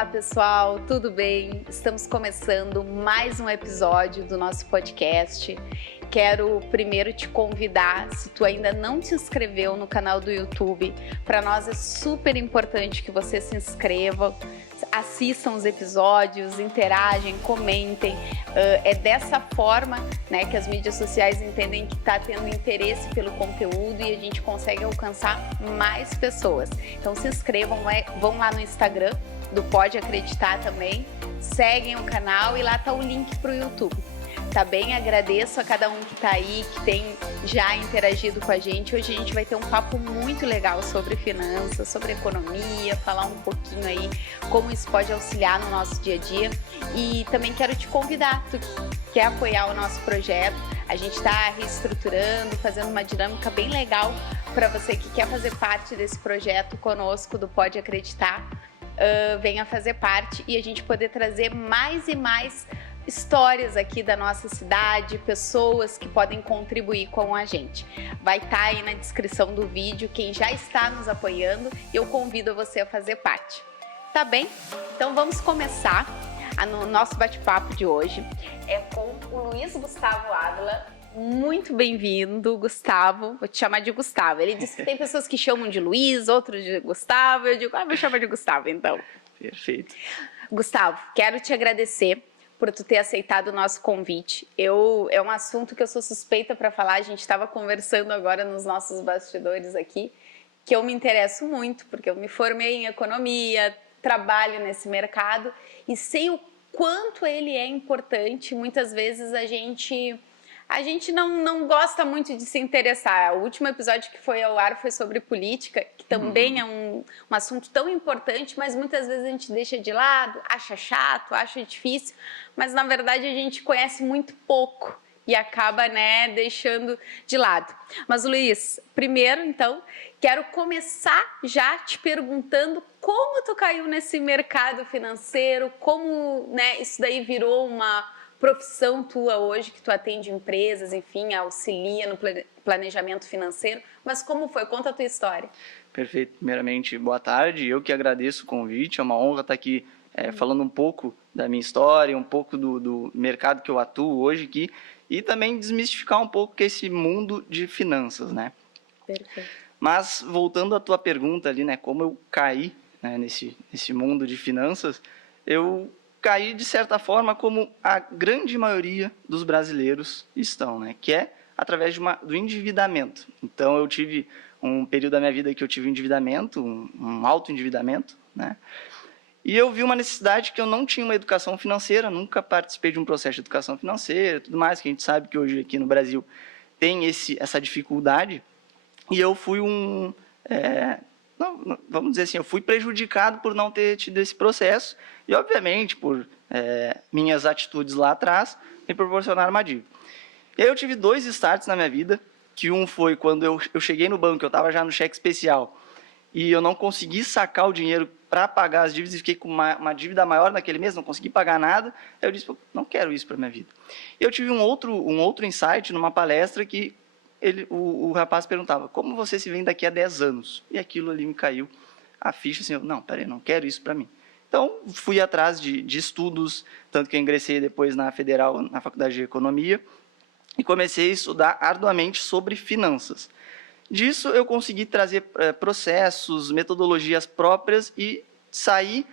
Olá pessoal, tudo bem? Estamos começando mais um episódio do nosso podcast. Quero primeiro te convidar, se tu ainda não te inscreveu no canal do YouTube, para nós é super importante que você se inscreva, assistam os episódios, interagem, comentem. É dessa forma, né, que as mídias sociais entendem que está tendo interesse pelo conteúdo e a gente consegue alcançar mais pessoas. Então se inscrevam, vão lá no Instagram do Pode Acreditar também, seguem o canal e lá está o link para o YouTube. Tá bem? Agradeço a cada um que tá aí, que tem já interagido com a gente. Hoje a gente vai ter um papo muito legal sobre finanças, sobre economia, falar um pouquinho aí como isso pode auxiliar no nosso dia a dia. E também quero te convidar, tu quer apoiar o nosso projeto, a gente está reestruturando, fazendo uma dinâmica bem legal para você que quer fazer parte desse projeto conosco do Pode Acreditar. Venha fazer parte e a gente poder trazer mais e mais histórias aqui da nossa cidade, pessoas que podem contribuir com a gente. Vai estar aí na descrição do vídeo quem já está nos apoiando e eu convido você a fazer parte. Tá bem? Então vamos começar no nosso bate-papo de hoje. É com o Luiz Gustavo Ávila. Muito bem-vindo, Gustavo. Vou te chamar de Gustavo. Ele disse que tem pessoas que chamam de Luiz, outros de Gustavo. Eu digo, vou chamar de Gustavo então. Perfeito. Gustavo, quero te agradecer por tu ter aceitado o nosso convite. É um assunto que eu sou suspeita para falar, a gente estava conversando agora nos nossos bastidores aqui, que eu me interesso muito, porque eu me formei em economia, trabalho nesse mercado e sei o quanto ele é importante. Muitas vezes a gente não gosta muito de se interessar. O último episódio que foi ao ar foi sobre política, que também é um assunto tão importante, mas muitas vezes a gente deixa de lado, acha chato, acha difícil, mas na verdade a gente conhece muito pouco e acaba, deixando de lado. Mas Luiz, primeiro então, quero começar já te perguntando como tu caiu nesse mercado financeiro, como isso daí virou uma profissão tua hoje, que tu atende empresas, enfim, auxilia no planejamento financeiro, mas como foi? Conta a tua história. Perfeito. Primeiramente, boa tarde. Eu que agradeço o convite, é uma honra estar aqui falando um pouco da minha história, um pouco do mercado que eu atuo hoje aqui e também desmistificar um pouco esse mundo de finanças, né? Perfeito. Mas, voltando à tua pergunta ali, como eu caí nesse mundo de finanças, eu caí de certa forma como a grande maioria dos brasileiros estão, que é através do endividamento. Então eu tive um período da minha vida que eu tive endividamento, um alto endividamento, e eu vi uma necessidade que eu não tinha uma educação financeira, nunca participei de um processo de educação financeira, tudo mais, que a gente sabe que hoje aqui no Brasil tem essa dificuldade, e eu fui vamos dizer assim, eu fui prejudicado por não ter tido esse processo e, obviamente, por minhas atitudes lá atrás, me proporcionaram uma dívida. E aí eu tive dois starts na minha vida, que um foi quando eu cheguei no banco, eu estava já no cheque especial, e eu não consegui sacar o dinheiro para pagar as dívidas, e fiquei com uma dívida maior naquele mês, não consegui pagar nada, aí eu disse, não quero isso para a minha vida. E eu tive um outro insight numa palestra que o rapaz perguntava, como você se vê daqui a 10 anos? E aquilo ali me caiu a ficha, assim, não quero isso para mim. Então, fui atrás de estudos, tanto que eu ingressei depois na Federal, na Faculdade de Economia, e comecei a estudar arduamente sobre finanças. Disso, eu consegui trazer processos, metodologias próprias e sair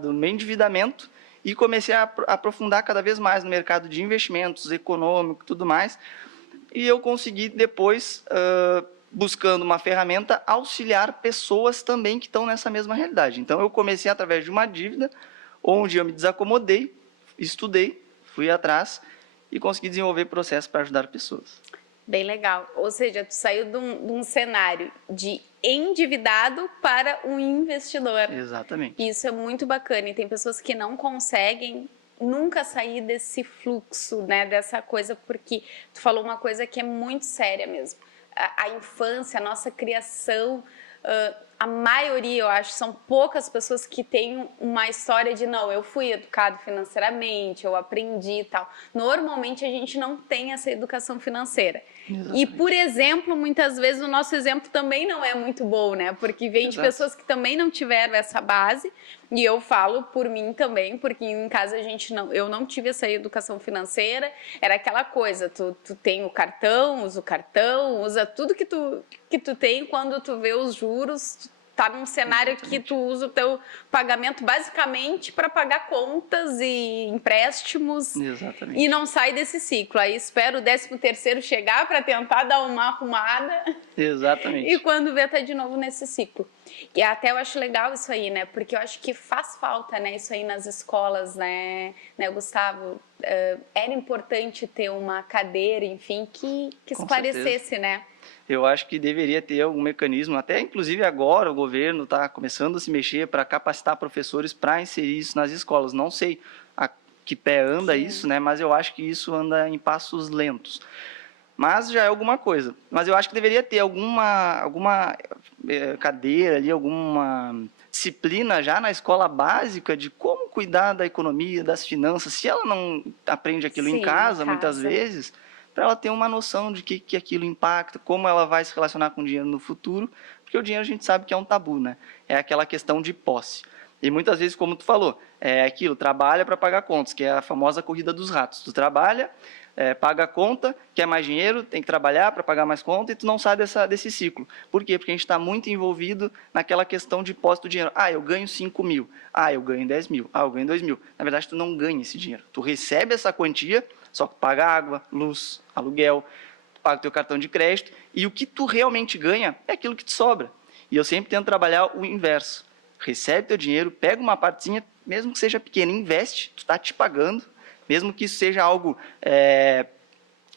do meu endividamento e comecei a aprofundar cada vez mais no mercado de investimentos, econômico e tudo mais. E eu consegui depois, buscando uma ferramenta, auxiliar pessoas também que estão nessa mesma realidade. Então eu comecei através de uma dívida, onde eu me desacomodei, estudei, fui atrás e consegui desenvolver processos para ajudar pessoas. Bem legal. Ou seja, tu saiu de um cenário de endividado para um investidor. Exatamente. Isso é muito bacana e tem pessoas que não conseguem nunca sair desse fluxo, dessa coisa, porque tu falou uma coisa que é muito séria mesmo. A infância, a nossa criação, a maioria, eu acho, são poucas pessoas que têm uma história de não, eu fui educado financeiramente, eu aprendi e tal. Normalmente a gente não tem essa educação financeira. E, por exemplo, muitas vezes o nosso exemplo também não é muito bom, né? Porque vem de pessoas que também não tiveram essa base. E eu falo por mim também, porque em casa eu não tive essa educação financeira. Era aquela coisa, tu tem o cartão, usa tudo que tu tem, quando tu vê os juros, tá num cenário que tu usa o teu pagamento basicamente para pagar contas e empréstimos. Exatamente. E não sai desse ciclo. Aí espera o 13º chegar para tentar dar uma arrumada. Exatamente. E quando vê, tá de novo nesse ciclo. E até eu acho legal isso aí, né? Porque eu acho que faz falta, né, isso aí nas escolas, né, Gustavo? Era importante ter uma cadeira, enfim, que esclarecesse, né? Eu acho que deveria ter algum mecanismo, até inclusive agora o governo está começando a se mexer para capacitar professores para inserir isso nas escolas. Não sei a que pé anda isso, né? Mas eu acho que isso anda em passos lentos. Mas já é alguma coisa. Mas eu acho que deveria ter alguma cadeira ali, alguma disciplina já na escola básica de como cuidar da economia, das finanças. Se ela não aprende aquilo em casa, muitas vezes, para ela ter uma noção de que aquilo impacta, como ela vai se relacionar com o dinheiro no futuro, porque o dinheiro a gente sabe que é um tabu, né? É aquela questão de posse. E muitas vezes, como tu falou, é aquilo, trabalha para pagar contas, que é a famosa corrida dos ratos. Tu trabalha, paga a conta, quer mais dinheiro, tem que trabalhar para pagar mais conta, e tu não sai desse ciclo. Por quê? Porque a gente está muito envolvido naquela questão de posse do dinheiro. Eu ganho 5 mil. Eu ganho 10 mil. Eu ganho 2 mil. Na verdade, tu não ganha esse dinheiro. Tu recebe essa quantia, só que tu paga água, luz, aluguel, paga o teu cartão de crédito, e o que tu realmente ganha é aquilo que te sobra. E eu sempre tento trabalhar o inverso. Recebe teu dinheiro, pega uma partezinha, mesmo que seja pequena, investe, tu está te pagando, mesmo que isso seja algo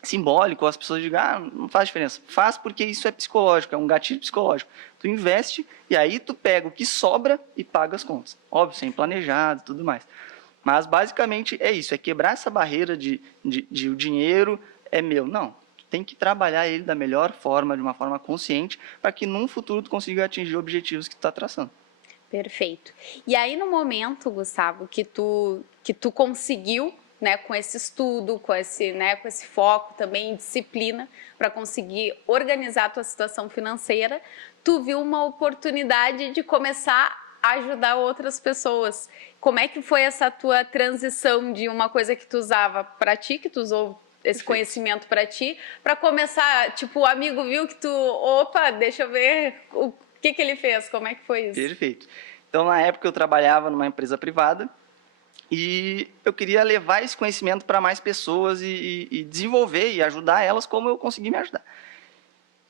simbólico, as pessoas digam, não faz diferença. Faz porque isso é psicológico, é um gatilho psicológico. Tu investe e aí tu pega o que sobra e paga as contas. Óbvio, sem planejado e tudo mais. Mas basicamente é isso, é quebrar essa barreira de o dinheiro é meu. Não, tu tem que trabalhar ele da melhor forma, de uma forma consciente, para que num futuro tu consiga atingir objetivos que tu está traçando. Perfeito. E aí no momento, Gustavo, que tu conseguiu, né, com esse estudo, com esse foco também em disciplina, para conseguir organizar a tua situação financeira, tu viu uma oportunidade de começar a ajudar outras pessoas. Como é que foi essa tua transição de uma coisa que tu usava para ti, que tu usou esse conhecimento para ti, para começar, tipo, o amigo viu que tu, opa, deixa eu ver o que ele fez, como é que foi isso? Perfeito. Então, na época eu trabalhava numa empresa privada e eu queria levar esse conhecimento para mais pessoas e desenvolver e ajudar elas como eu consegui me ajudar.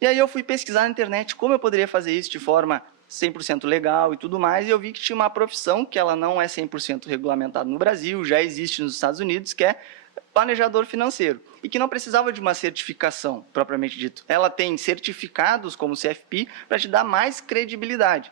E aí eu fui pesquisar na internet como eu poderia fazer isso de forma 100% legal e tudo mais, e eu vi que tinha uma profissão que ela não é 100% regulamentada no Brasil, já existe nos Estados Unidos, que é planejador financeiro, e que não precisava de uma certificação, propriamente dito. Ela tem certificados como o CFP para te dar mais credibilidade,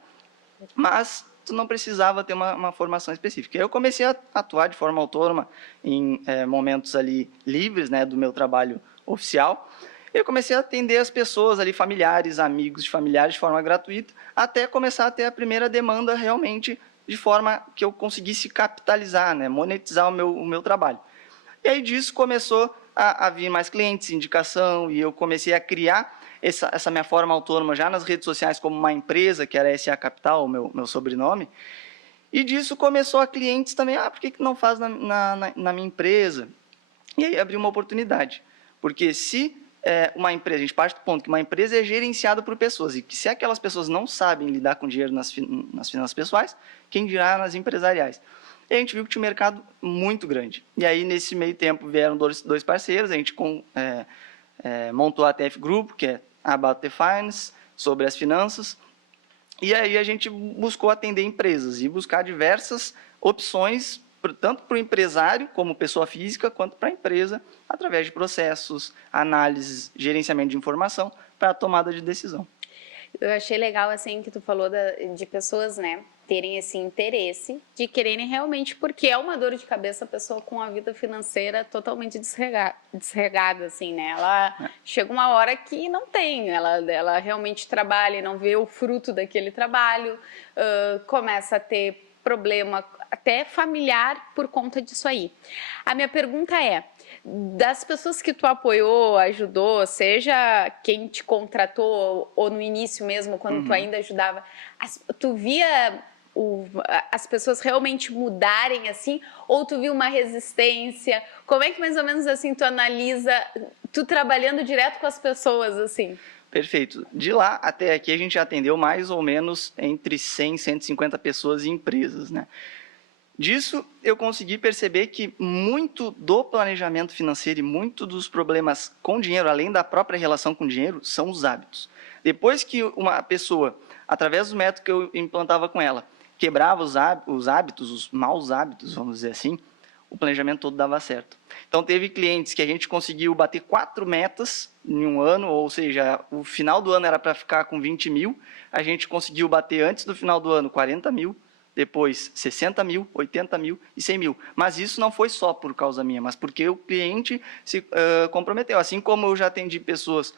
mas tu não precisava ter uma formação específica. Eu comecei a atuar de forma autônoma em momentos ali livres, né, do meu trabalho oficial. Eu comecei a atender as pessoas ali, familiares, amigos de familiares, de forma gratuita, até começar a ter a primeira demanda realmente de forma que eu conseguisse capitalizar, né, monetizar o meu trabalho. E aí disso começou a vir mais clientes, indicação, e eu comecei a criar essa minha forma autônoma já nas redes sociais como uma empresa, que era SA Capital, o meu sobrenome. E disso começou a clientes também, por que não faz na minha empresa? E aí abriu uma oportunidade, porque se uma empresa, a gente parte do ponto que uma empresa é gerenciada por pessoas, e que se aquelas pessoas não sabem lidar com dinheiro nas finanças pessoais, quem dirá nas empresariais? E a gente viu que tinha um mercado muito grande. E aí, nesse meio tempo, vieram dois parceiros, a gente montou a TF Group, que é About the Finance, sobre as finanças, e aí a gente buscou atender empresas e buscar diversas opções, tanto para o empresário, como pessoa física, quanto para a empresa, através de processos, análises, gerenciamento de informação, para a tomada de decisão. Eu achei legal, assim, que tu falou de pessoas, né, terem esse interesse de quererem realmente, porque é uma dor de cabeça a pessoa com a vida financeira totalmente desregada, assim, né? Ela chega uma hora que não tem, ela realmente trabalha e não vê o fruto daquele trabalho, começa a ter problema até familiar por conta disso aí. A minha pergunta é, das pessoas que tu apoiou, ajudou, seja quem te contratou ou no início mesmo, quando tu ainda ajudava, tu via as pessoas realmente mudarem assim, ou tu viu uma resistência? Como é que mais ou menos assim tu analisa, tu trabalhando direto com as pessoas assim? Perfeito. De lá até aqui a gente já atendeu mais ou menos entre 100 e 150 pessoas e empresas, né? Disso eu consegui perceber que muito do planejamento financeiro e muito dos problemas com dinheiro, além da própria relação com dinheiro, são os hábitos. Depois que uma pessoa, através do método que eu implantava com ela, quebrava os hábitos, os maus hábitos, vamos dizer assim, o planejamento todo dava certo. Então, teve clientes que a gente conseguiu bater 4 metas em um ano, ou seja, o final do ano era para ficar com 20 mil, a gente conseguiu bater antes do final do ano 40 mil, depois 60 mil, 80 mil e 100 mil. Mas isso não foi só por causa minha, mas porque o cliente se comprometeu. Assim como eu já atendi pessoas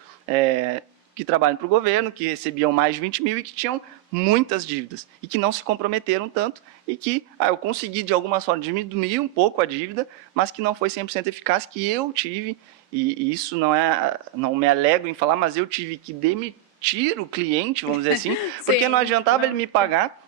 que trabalham para o governo, que recebiam mais de 20 mil e que tinham muitas dívidas e que não se comprometeram tanto e que eu consegui de alguma forma diminuir um pouco a dívida, mas que não foi 100% eficaz, que eu tive, e isso não me alegro em falar, mas eu tive que demitir o cliente, vamos dizer assim, porque não adiantava ele me pagar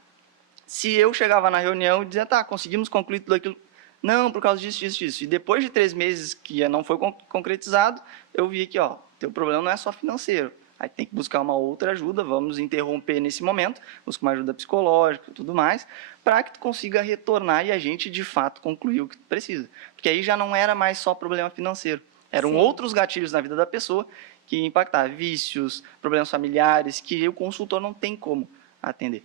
se eu chegava na reunião e dizia, tá, conseguimos concluir tudo aquilo. Não, por causa disso, disso, disso. E depois de 3 meses que não foi concretizado, eu vi que, teu problema não é só financeiro. Aí tem que buscar uma outra ajuda, vamos interromper nesse momento, buscar uma ajuda psicológica e tudo mais, para que tu consiga retornar e a gente, de fato, concluir o que tu precisa. Porque aí já não era mais só problema financeiro. Eram outros gatilhos na vida da pessoa que impactavam vícios, problemas familiares, que o consultor não tem como atender.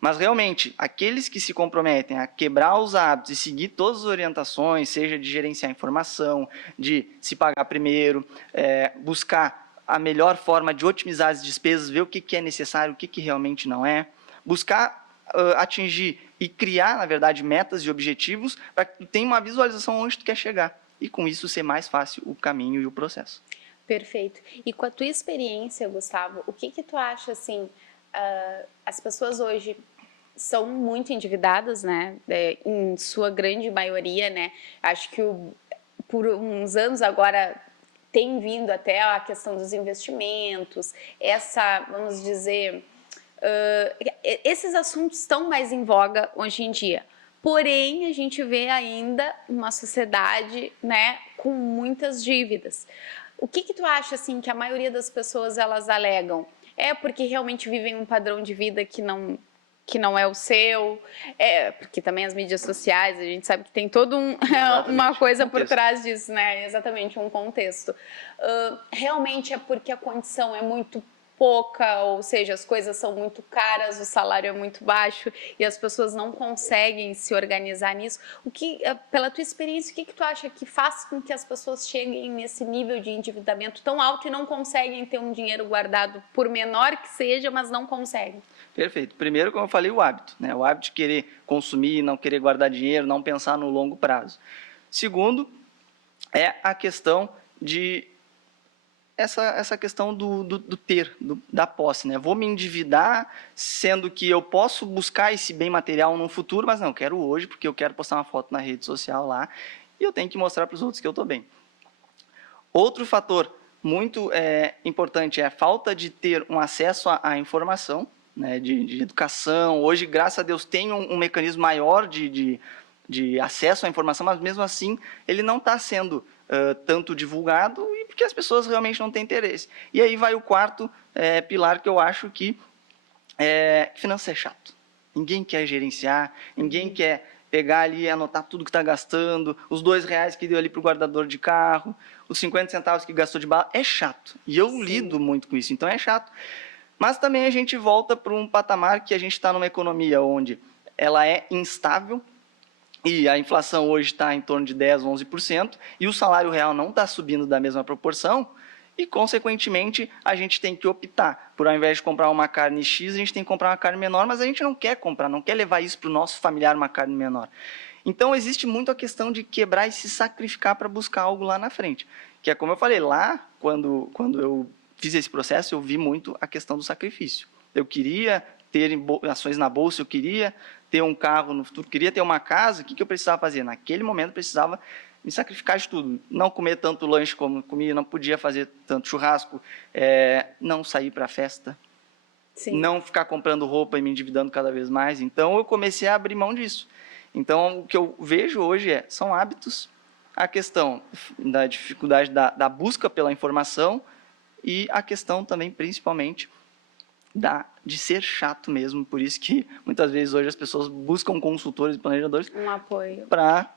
Mas, realmente, aqueles que se comprometem a quebrar os hábitos e seguir todas as orientações, seja de gerenciar a informação, de se pagar primeiro, buscar a melhor forma de otimizar as despesas, ver o que é necessário, o que realmente não é, buscar atingir e criar, na verdade, metas e objetivos para que tu tenha uma visualização onde tu quer chegar. E, com isso, ser mais fácil o caminho e o processo. Perfeito. E com a tua experiência, Gustavo, o que tu acha, assim... as pessoas hoje são muito endividadas, né? Em sua grande maioria, né? Acho que por uns anos agora tem vindo até a questão dos investimentos, vamos dizer, esses assuntos estão mais em voga hoje em dia. Porém, a gente vê ainda uma sociedade, né, com muitas dívidas. O que tu acha, assim, que a maioria das pessoas elas alegam? É porque realmente vivem um padrão de vida que não é o seu, porque também as mídias sociais, a gente sabe que tem toda uma coisa por trás disso, né? Exatamente, um contexto. Realmente é porque a condição é muito pouca, ou seja, as coisas são muito caras, o salário é muito baixo e as pessoas não conseguem se organizar nisso. Pela tua experiência, o que tu acha que faz com que as pessoas cheguem nesse nível de endividamento tão alto e não conseguem ter um dinheiro guardado, por menor que seja, mas não conseguem? Perfeito. Primeiro, como eu falei, o hábito, né? O hábito de querer consumir, não querer guardar dinheiro, não pensar no longo prazo. Segundo, é a questão de essa questão da posse, né? Vou me endividar, sendo que eu posso buscar esse bem material no futuro, mas não, eu quero hoje, porque eu quero postar uma foto na rede social lá, e eu tenho que mostrar para os outros que eu estou bem. Outro fator muito importante é a falta de ter um acesso à informação, né, de educação. Hoje, graças a Deus, tem um mecanismo maior de acesso à informação, mas mesmo assim ele não está sendo tanto divulgado, e porque as pessoas realmente não têm interesse. E aí vai o quarto pilar, que eu acho que finanças é chato. Ninguém quer gerenciar, ninguém quer pegar ali e anotar tudo que está gastando, os R$2 que deu ali para o guardador de carro, os 50 centavos que gastou de bala. É chato. E eu lido muito com isso, então é chato. Mas também a gente volta para um patamar que a gente está numa economia onde ela é instável, e a inflação hoje está em torno de 10%, 11%, e o salário real não está subindo da mesma proporção, e, consequentemente, a gente tem que optar por, ao invés de comprar uma carne X, a gente tem que comprar uma carne menor, mas a gente não quer comprar, não quer levar isso para o nosso familiar, uma carne menor. Então, existe muito a questão de quebrar e se sacrificar para buscar algo lá na frente. Que é como eu falei, quando eu fiz esse processo, eu vi muito a questão do sacrifício. Eu queria ter ações na bolsa, eu queria ter um carro no futuro, queria ter uma casa, o que eu precisava fazer? Naquele momento, eu precisava me sacrificar de tudo. Não comer tanto lanche como comia, não podia fazer tanto churrasco, não sair para festa, Sim. não ficar comprando roupa e me endividando cada vez mais. Então, eu comecei a abrir mão disso. Então, o que eu vejo hoje são hábitos, a questão da dificuldade da busca pela informação e a questão também, principalmente, de ser chato mesmo. Por isso que, muitas vezes, hoje as pessoas buscam consultores e planejadores Um apoio. Para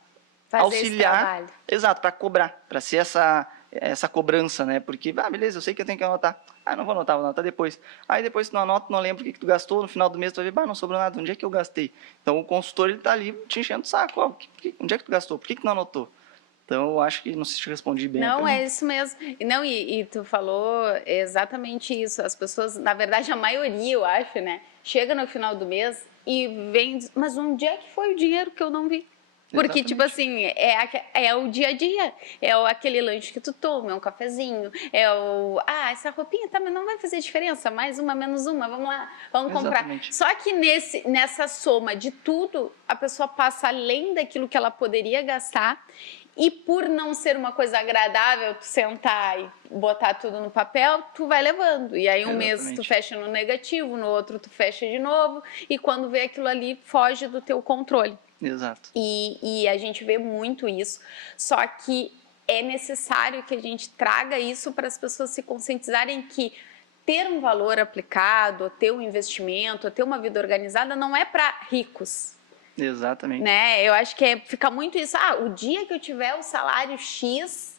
auxiliar. Exato, para cobrar, para ser essa cobrança, né? Porque, beleza, eu sei que eu tenho que anotar. Não vou anotar depois. Aí depois tu não anota, não lembra o que tu gastou, no final do mês tu vai ver, não sobrou nada, onde é que eu gastei? Então o consultor, ele tá ali te enchendo o saco, onde é que tu gastou? Por que tu não anotou? Então eu acho que, não sei se te respondi bem. Não, é isso mesmo. E tu falou exatamente isso. As pessoas, na verdade, a maioria, eu acho, né? Chega no final do mês e vem, mas onde é que foi o dinheiro que eu não vi? Porque, Exatamente. tipo assim, é o dia a dia. Aquele lanche que tu toma, é um cafezinho, essa roupinha, tá, mas não vai fazer diferença. Mais uma, menos uma, vamos lá, vamos comprar. Exatamente. Só que nessa soma de tudo, a pessoa passa além daquilo que ela poderia gastar. E por não ser uma coisa agradável, tu sentar e botar tudo no papel, tu vai levando. E aí um mês tu fecha no negativo, no outro tu fecha de novo. E quando vê aquilo ali, foge do teu controle. Exato. E a gente vê muito isso. Só que é necessário que a gente traga isso para as pessoas se conscientizarem que ter um valor aplicado, ter um investimento, ter uma vida organizada não é para ricos. Exatamente. Né? Eu acho que fica muito isso. O dia que eu tiver o salário X,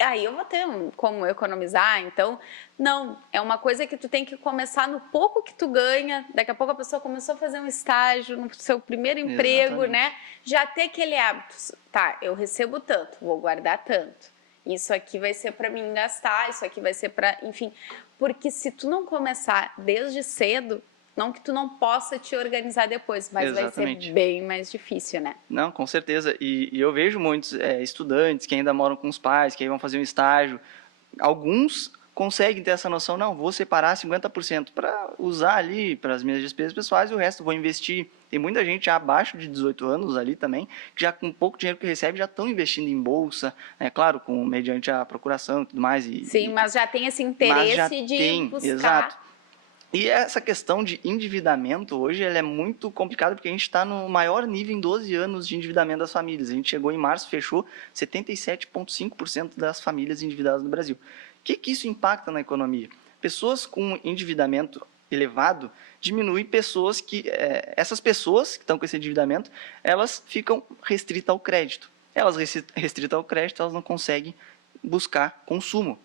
aí eu vou ter como economizar. Então, não. É uma coisa que tu tem que começar no pouco que tu ganha. Daqui a pouco a pessoa começou a fazer um estágio no seu primeiro emprego, Exatamente. né? Já ter aquele hábito. Tá, eu recebo tanto, vou guardar tanto. Isso aqui vai ser para mim gastar, isso aqui vai ser para... Enfim, porque se tu não começar desde cedo... Não que tu não possa te organizar depois, mas Exatamente. vai ser bem mais difícil, né? Não, com certeza. E eu vejo muitos estudantes que ainda moram com os pais, que aí vão fazer um estágio. Alguns conseguem ter essa noção, não, vou separar 50% para usar ali para as minhas despesas pessoais e o resto vou investir. Tem muita gente já abaixo de 18 anos ali também, que já com pouco dinheiro que recebe já estão investindo em bolsa, claro, mediante a procuração e tudo mais. Sim, mas já tem esse interesse de buscar. Exato. E essa questão de endividamento hoje ela é muito complicada porque a gente está no maior nível em 12 anos de endividamento das famílias. A gente chegou em março, fechou 77,5% das famílias endividadas no Brasil. O que isso impacta na economia? Pessoas com endividamento elevado diminui pessoas essas pessoas que estão com esse endividamento, elas ficam restritas ao crédito. Elas restritas ao crédito, elas não conseguem buscar consumo,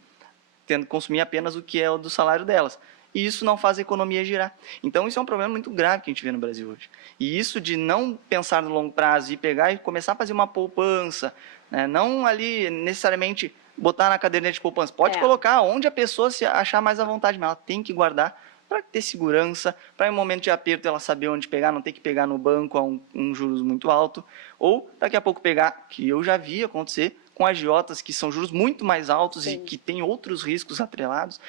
tendo que consumir apenas o que é o do salário delas. E isso não faz a economia girar. Então, isso é um problema muito grave que a gente vê no Brasil hoje. E isso de não pensar no longo prazo e pegar e começar a fazer uma poupança, né? Não ali necessariamente botar na caderneta de poupança. Pode colocar onde a pessoa se achar mais à vontade, mas ela tem que guardar para ter segurança, para em um momento de aperto ela saber onde pegar, não ter que pegar no banco a um juros muito alto, ou daqui a pouco pegar, que eu já vi acontecer, com agiotas que são juros muito mais altos. Sim. E que tem outros riscos atrelados.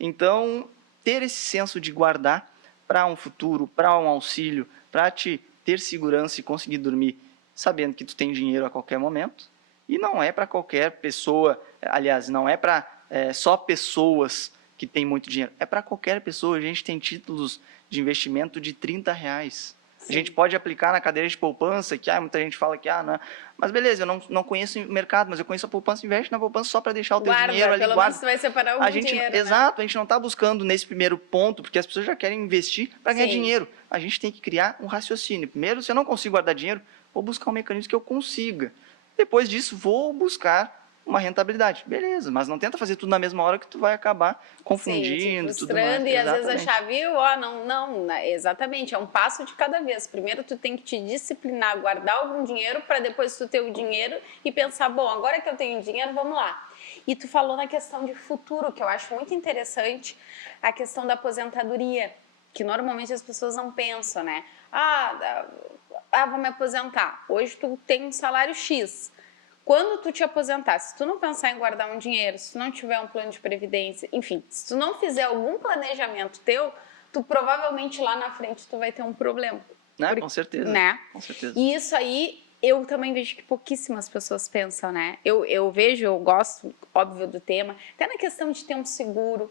Então, ter esse senso de guardar para um futuro, para um auxílio, para te ter segurança e conseguir dormir sabendo que tu tem dinheiro a qualquer momento. E não é para qualquer pessoa, aliás, não é para só pessoas que têm muito dinheiro. É para qualquer pessoa. A gente tem títulos de investimento de R$30. Sim. A gente pode aplicar na cadeira de poupança, que muita gente fala que não. Mas beleza, eu não conheço o mercado, mas eu conheço a poupança, investe na poupança só para deixar o teu dinheiro ali. Pelo menos você vai separar algum dinheiro, né? Exato, a gente não está buscando nesse primeiro ponto, porque as pessoas já querem investir para ganhar dinheiro. A gente tem que criar um raciocínio. Primeiro, se eu não consigo guardar dinheiro, vou buscar um mecanismo que eu consiga. Depois disso, vou buscar uma rentabilidade. Beleza, mas não tenta fazer tudo na mesma hora que tu vai acabar confundindo. Sim, te frustrando, tudo mais. E às vezes achar, viu? Não, exatamente, é um passo de cada vez. Primeiro tu tem que te disciplinar, guardar algum dinheiro para depois tu ter o dinheiro e pensar, bom, agora que eu tenho dinheiro, vamos lá. E tu falou na questão de futuro, que eu acho muito interessante, a questão da aposentadoria, que normalmente as pessoas não pensam, né? Vou me aposentar. Hoje tu tem um salário X. Quando tu te aposentar, se tu não pensar em guardar um dinheiro, se tu não tiver um plano de previdência, enfim, se tu não fizer algum planejamento teu, tu provavelmente lá na frente tu vai ter um problema. Né? Com certeza. Né? Com certeza. E isso aí, eu também vejo que pouquíssimas pessoas pensam, né? Eu vejo, eu gosto, óbvio, do tema, até na questão de ter um seguro,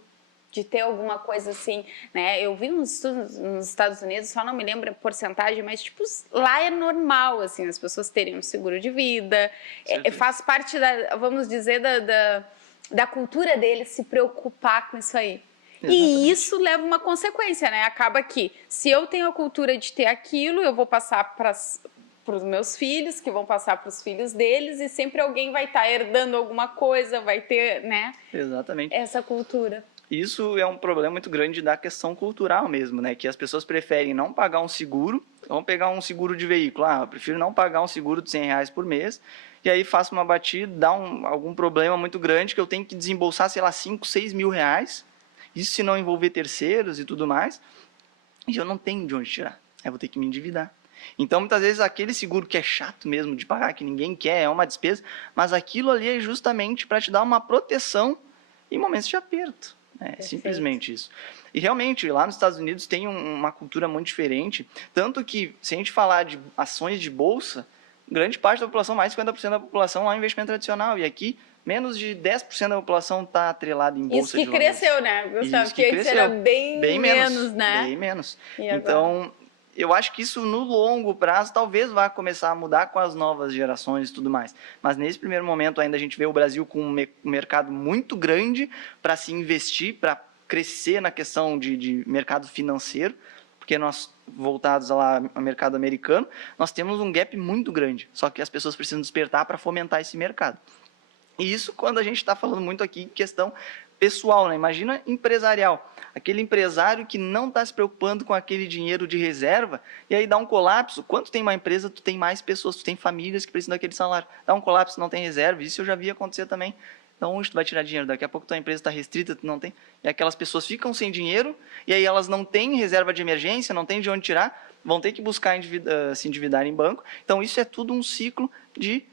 de ter alguma coisa assim, né? Eu vi uns estudos nos Estados Unidos, só não me lembro a porcentagem, mas tipo, lá é normal, assim, as pessoas terem um seguro de vida, faz parte da, vamos dizer, da cultura deles se preocupar com isso aí. Exatamente. E isso leva uma consequência, né? Acaba que, se eu tenho a cultura de ter aquilo, eu vou passar para os meus filhos, que vão passar para os filhos deles, e sempre alguém vai estar herdando alguma coisa, vai ter, né? Exatamente. Essa cultura. Isso é um problema muito grande da questão cultural mesmo, né? Que as pessoas preferem não pagar um seguro, vamos pegar um seguro de veículo, eu prefiro não pagar um seguro de R$100 por mês, e aí faço uma batida, dá algum problema muito grande que eu tenho que desembolsar, sei lá, 5, 6 mil reais, isso se não envolver terceiros e tudo mais, e eu não tenho de onde tirar, eu vou ter que me endividar. Então, muitas vezes, aquele seguro que é chato mesmo de pagar, que ninguém quer, é uma despesa, mas aquilo ali é justamente para te dar uma proteção em momentos de aperto. É simplesmente isso. E realmente, lá nos Estados Unidos tem uma cultura muito diferente, tanto que, se a gente falar de ações de bolsa, grande parte da população, mais de 50% da população, lá é um investimento tradicional, e aqui menos de 10% da população está atrelada em bolsa de valores. Isso que cresceu, né, Gustavo? Isso que cresceu. Era bem menos, né? Bem menos. Então, eu acho que isso no longo prazo talvez vá começar a mudar com as novas gerações e tudo mais. Mas nesse primeiro momento ainda a gente vê o Brasil com um mercado muito grande para se investir, para crescer na questão de mercado financeiro, porque nós, voltados lá ao mercado americano, nós temos um gap muito grande, só que as pessoas precisam despertar para fomentar esse mercado. E isso quando a gente está falando muito aqui em questão pessoal, né? Imagina empresarial, aquele empresário que não está se preocupando com aquele dinheiro de reserva, e aí dá um colapso. Quando tem uma empresa, tu tem mais pessoas, tu tem famílias que precisam daquele salário. Dá um colapso, não tem reserva, isso eu já vi acontecer também. Então, onde tu vai tirar dinheiro? Daqui a pouco tua empresa está restrita, tu não tem. E aquelas pessoas ficam sem dinheiro, e aí elas não têm reserva de emergência, não têm de onde tirar, vão ter que buscar se endividar em banco. Então, isso é tudo um ciclo de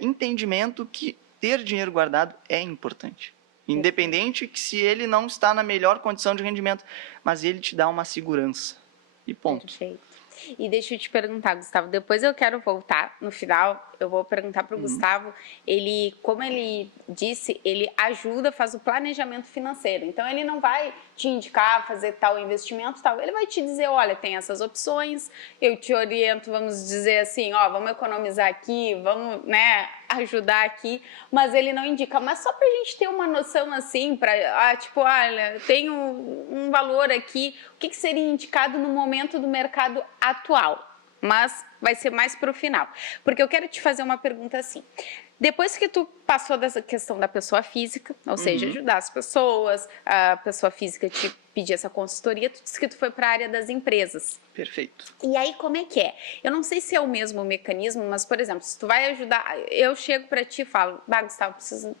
entendimento que ter dinheiro guardado é importante. Independente que se ele não está na melhor condição de rendimento, mas ele te dá uma segurança. E ponto. Perfeito. E deixa eu te perguntar, Gustavo, depois eu quero voltar, no final, eu vou perguntar para o Gustavo, como ele disse, ele ajuda, faz o planejamento financeiro, então ele não vai te indicar fazer tal investimento, tal, ele vai te dizer, olha, tem essas opções, eu te oriento, vamos dizer assim, vamos economizar aqui, vamos, né, ajudar aqui, mas ele não indica, mas só para a gente ter uma noção assim, tipo, olha, tenho um valor aqui, o que seria indicado no momento do mercado atual? Mas vai ser mais para o final. Porque eu quero te fazer uma pergunta assim. Depois que tu passou dessa questão da pessoa física, ou seja, ajudar as pessoas, a pessoa física te pedir essa consultoria, tu disse que tu foi para a área das empresas. Perfeito. E aí, como é que é? Eu não sei se é o mesmo mecanismo, mas, por exemplo, se tu vai ajudar, eu chego para ti e falo, Gustavo, preciso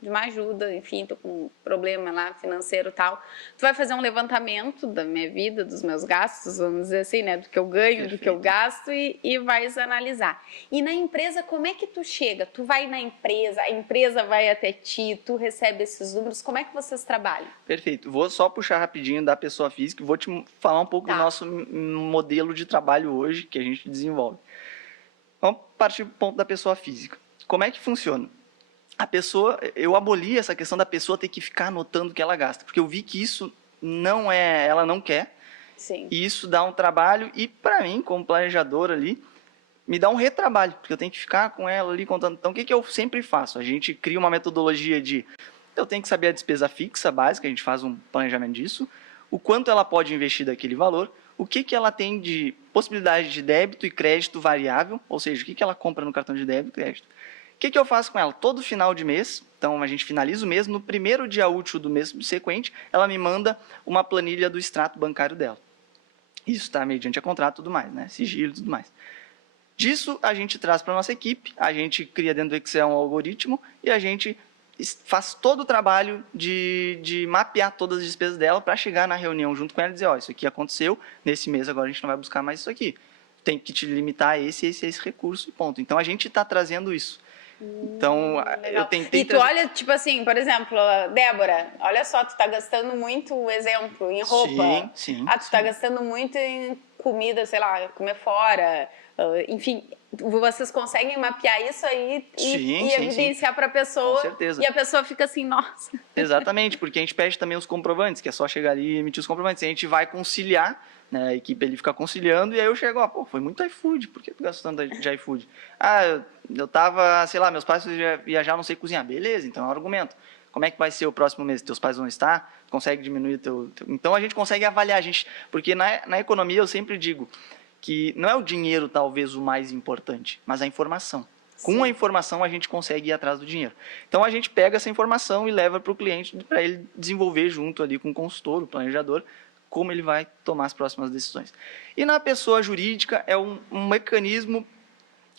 de uma ajuda, enfim, tô com um problema lá financeiro e tal. Tu vai fazer um levantamento da minha vida, dos meus gastos, vamos dizer assim, né, do que eu ganho, Perfeito. Do que eu gasto e vais analisar. E na empresa, como é que tu chega? Tu vai na empresa, a empresa vai até ti, tu recebe esses números, como é que vocês trabalham? Perfeito. Vou só puxar rapidinho da pessoa física e vou te falar um pouco do nosso modelo de trabalho hoje que a gente desenvolve. Vamos partir do ponto da pessoa física. Como é que funciona? A pessoa, eu aboli essa questão da pessoa ter que ficar anotando o que ela gasta, porque eu vi que isso não é, ela não quer. Sim. E isso dá um trabalho e para mim, como planejador ali, me dá um retrabalho, porque eu tenho que ficar com ela ali contando. Então, o que eu sempre faço? A gente cria uma metodologia eu tenho que saber a despesa fixa básica, a gente faz um planejamento disso, o quanto ela pode investir daquele valor, o que ela tem de possibilidade de débito e crédito variável, ou seja, o que ela compra no cartão de débito e crédito. O que eu faço com ela? Todo final de mês, então a gente finaliza o mês, no primeiro dia útil do mês subsequente, ela me manda uma planilha do extrato bancário dela. Isso está mediante a contrato e tudo mais, né? Sigilo e tudo mais. Disso, a gente traz para a nossa equipe, a gente cria dentro do Excel um algoritmo e a gente faz todo o trabalho de mapear todas as despesas dela para chegar na reunião junto com ela e dizer, isso aqui aconteceu, nesse mês agora a gente não vai buscar mais isso aqui. Tem que te limitar a esse recurso e ponto. Então, a gente está trazendo isso. Então, eu Legal. tentei E tu olha, tipo assim, por exemplo, Débora, olha só, tu tá gastando muito, exemplo, em roupa. Sim, sim. Tu tá gastando muito em comida, sei lá, comer fora. Enfim, vocês conseguem mapear isso aí e Sim. evidenciar pra pessoa. Com certeza. E a pessoa fica assim, nossa. Exatamente, porque a gente pede também os comprovantes, que é só chegar ali e emitir os comprovantes. A gente vai conciliar, né, a equipe ele fica conciliando, e aí eu chego, pô, foi muito iFood, por que tu gastou tanto de iFood? Eu tava, sei lá, meus pais viajar, não sei cozinhar. Beleza, então é um argumento. Como é que vai ser o próximo mês? Teus pais vão estar? Consegue diminuir teu... Então a gente consegue avaliar, porque na economia eu sempre digo que não é o dinheiro talvez o mais importante, mas a informação. Com a informação a gente consegue ir atrás do dinheiro. Então a gente pega essa informação e leva para o cliente para ele desenvolver junto ali com o consultor, o planejador, como ele vai tomar as próximas decisões. E na pessoa jurídica é um mecanismo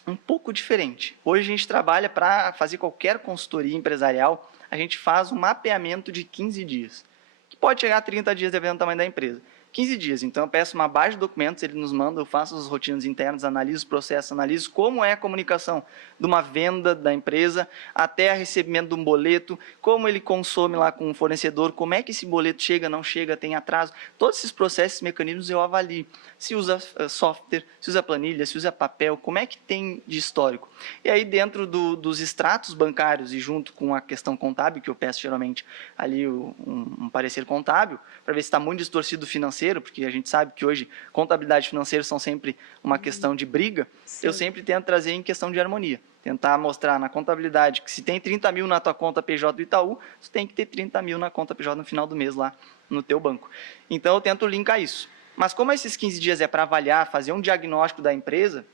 um pouco diferente. Hoje a gente trabalha para fazer qualquer consultoria empresarial, a gente faz um mapeamento de 15 dias, que pode chegar a 30 dias dependendo do tamanho da empresa. 15 dias, então eu peço uma base de documentos, ele nos manda, eu faço as rotinas internas, analiso os processos, analiso como é a comunicação de uma venda da empresa até a recebimento de um boleto, como ele consome lá com o fornecedor, como é que esse boleto chega, não chega, tem atraso. Todos esses processos, mecanismos eu avalio. Se usa software, se usa planilha, se usa papel, como é que tem de histórico. E aí dentro dos extratos bancários e junto com a questão contábil, que eu peço geralmente ali um parecer contábil, para ver se está muito distorcido financeiro, porque a gente sabe que hoje contabilidade e financeiro são sempre uma questão de briga. Sim. Eu sempre tento trazer em questão de harmonia. Tentar mostrar na contabilidade que se tem 30 mil na tua conta PJ do Itaú, você tem que ter 30 mil na conta PJ no final do mês lá no teu banco. Então eu tento linkar isso. Mas como esses 15 dias é para avaliar, fazer um diagnóstico da empresa,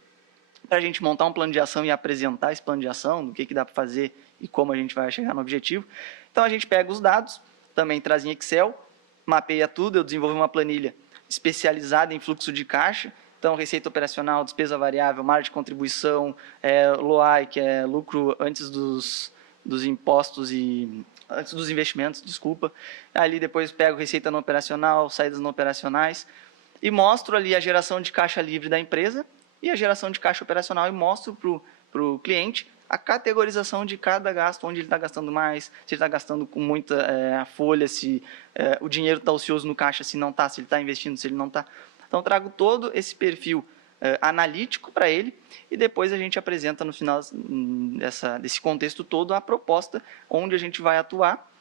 para a gente montar um plano de ação e apresentar esse plano de ação, do que dá para fazer e como a gente vai chegar no objetivo, então a gente pega os dados, também traz em Excel, mapeia tudo, eu desenvolvo uma planilha especializada em fluxo de caixa, então receita operacional, despesa variável, margem de contribuição, LOI, que é lucro antes dos impostos e antes dos investimentos, desculpa. Ali depois pego receita no operacional, saídas não operacionais e mostro ali a geração de caixa livre da empresa e a geração de caixa operacional e mostro para o cliente a categorização de cada gasto, onde ele está gastando mais, se ele está gastando com muita folha, se o dinheiro está ocioso no caixa, se não está, se ele está investindo, se ele não está. Então, trago todo esse perfil analítico para ele e depois a gente apresenta no final desse contexto todo a proposta onde a gente vai atuar,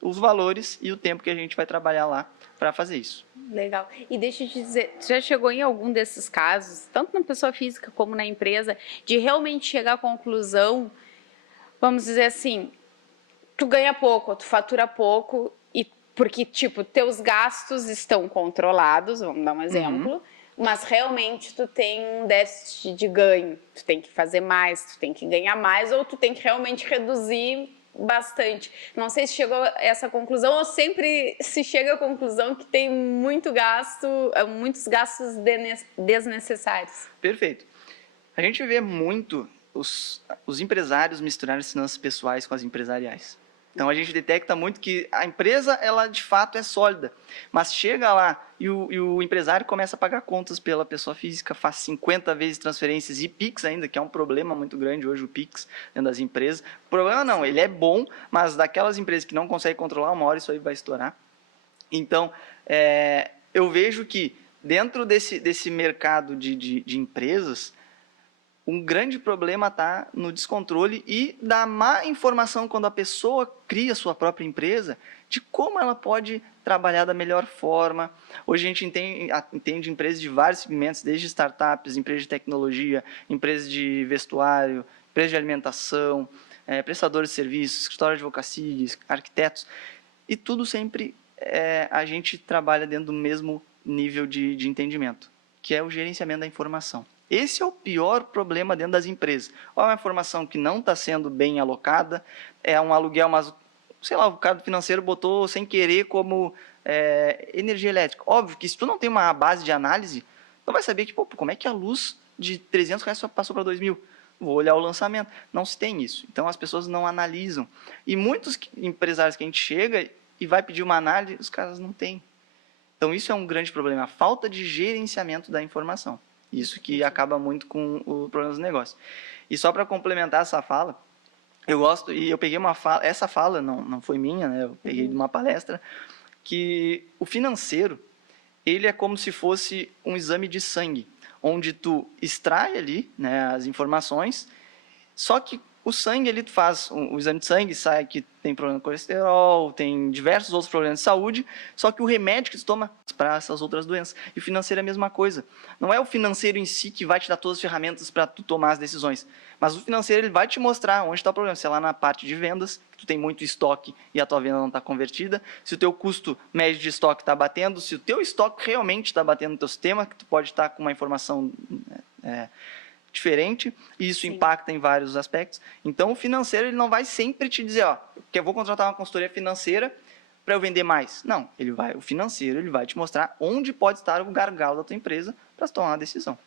os valores e o tempo que a gente vai trabalhar lá para fazer isso. Legal. E deixa eu te dizer, você já chegou em algum desses casos, tanto na pessoa física como na empresa, de realmente chegar à conclusão, vamos dizer assim, tu ganha pouco, tu fatura pouco, e porque, tipo, teus gastos estão controlados, vamos dar um exemplo, mas realmente tu tem um déficit de ganho, tu tem que fazer mais, tu tem que ganhar mais, ou tu tem que realmente reduzir bastante. Não sei se chegou a essa conclusão ou sempre se chega à conclusão que tem muito gasto, muitos gastos desnecessários. Perfeito. A gente vê muito os empresários misturarem as finanças pessoais com as empresariais. Então a gente detecta muito que a empresa, ela de fato é sólida, mas chega lá e o empresário começa a pagar contas pela pessoa física, faz 50 vezes transferências e Pix ainda, que é um problema muito grande hoje o Pix dentro das empresas. O problema não, ele é bom, mas daquelas empresas que não conseguem controlar, uma hora isso aí vai estourar. Então, eu vejo que dentro desse mercado de empresas, um grande problema está no descontrole e da má informação quando a pessoa cria sua própria empresa, de como ela pode trabalhar da melhor forma. Hoje a gente entende empresas de vários segmentos, desde startups, empresas de tecnologia, empresas de vestuário, empresas de alimentação, prestadores de serviços, escritórios de advocacia, arquitetos, e tudo sempre a gente trabalha dentro do mesmo nível de entendimento, que é o gerenciamento da informação. Esse é o pior problema dentro das empresas. Ou é uma informação que não está sendo bem alocada, é um aluguel, mas, sei lá, o cara do financeiro botou sem querer como energia elétrica. Óbvio que se tu não tem uma base de análise, tu vai saber que, como é que a luz de R$300 só passou para 2.000? Vou olhar o lançamento. Não se tem isso. Então, as pessoas não analisam. E muitos empresários que a gente chega e vai pedir uma análise, os caras não têm. Então, isso é um grande problema, a falta de gerenciamento da informação. Isso que acaba muito com o problema dos negócios. E só para complementar essa fala, Eu gosto, e eu peguei uma fala, essa fala não foi minha, né? Eu peguei de uma palestra, que o financeiro, ele é como se fosse um exame de sangue, onde tu extrai ali, né, as informações, só que o sangue, ele faz o exame de sangue, sai que tem problema de colesterol, tem diversos outros problemas de saúde, só que o remédio que tu toma para essas outras doenças. E o financeiro é a mesma coisa. Não é o financeiro em si que vai te dar todas as ferramentas para tu tomar as decisões, mas o financeiro, ele vai te mostrar onde está o problema. Se é lá na parte de vendas, que tu tem muito estoque e a tua venda não está convertida, se o teu custo médio de estoque está batendo, se o teu estoque realmente está batendo no teu sistema, que tu pode estar com uma informação diferente, e isso Sim. impacta em vários aspectos. Então, o financeiro, ele não vai sempre te dizer, que eu vou contratar uma consultoria financeira para eu vender mais. Não, o financeiro, ele vai te mostrar onde pode estar o gargalo da tua empresa para tomar uma decisão.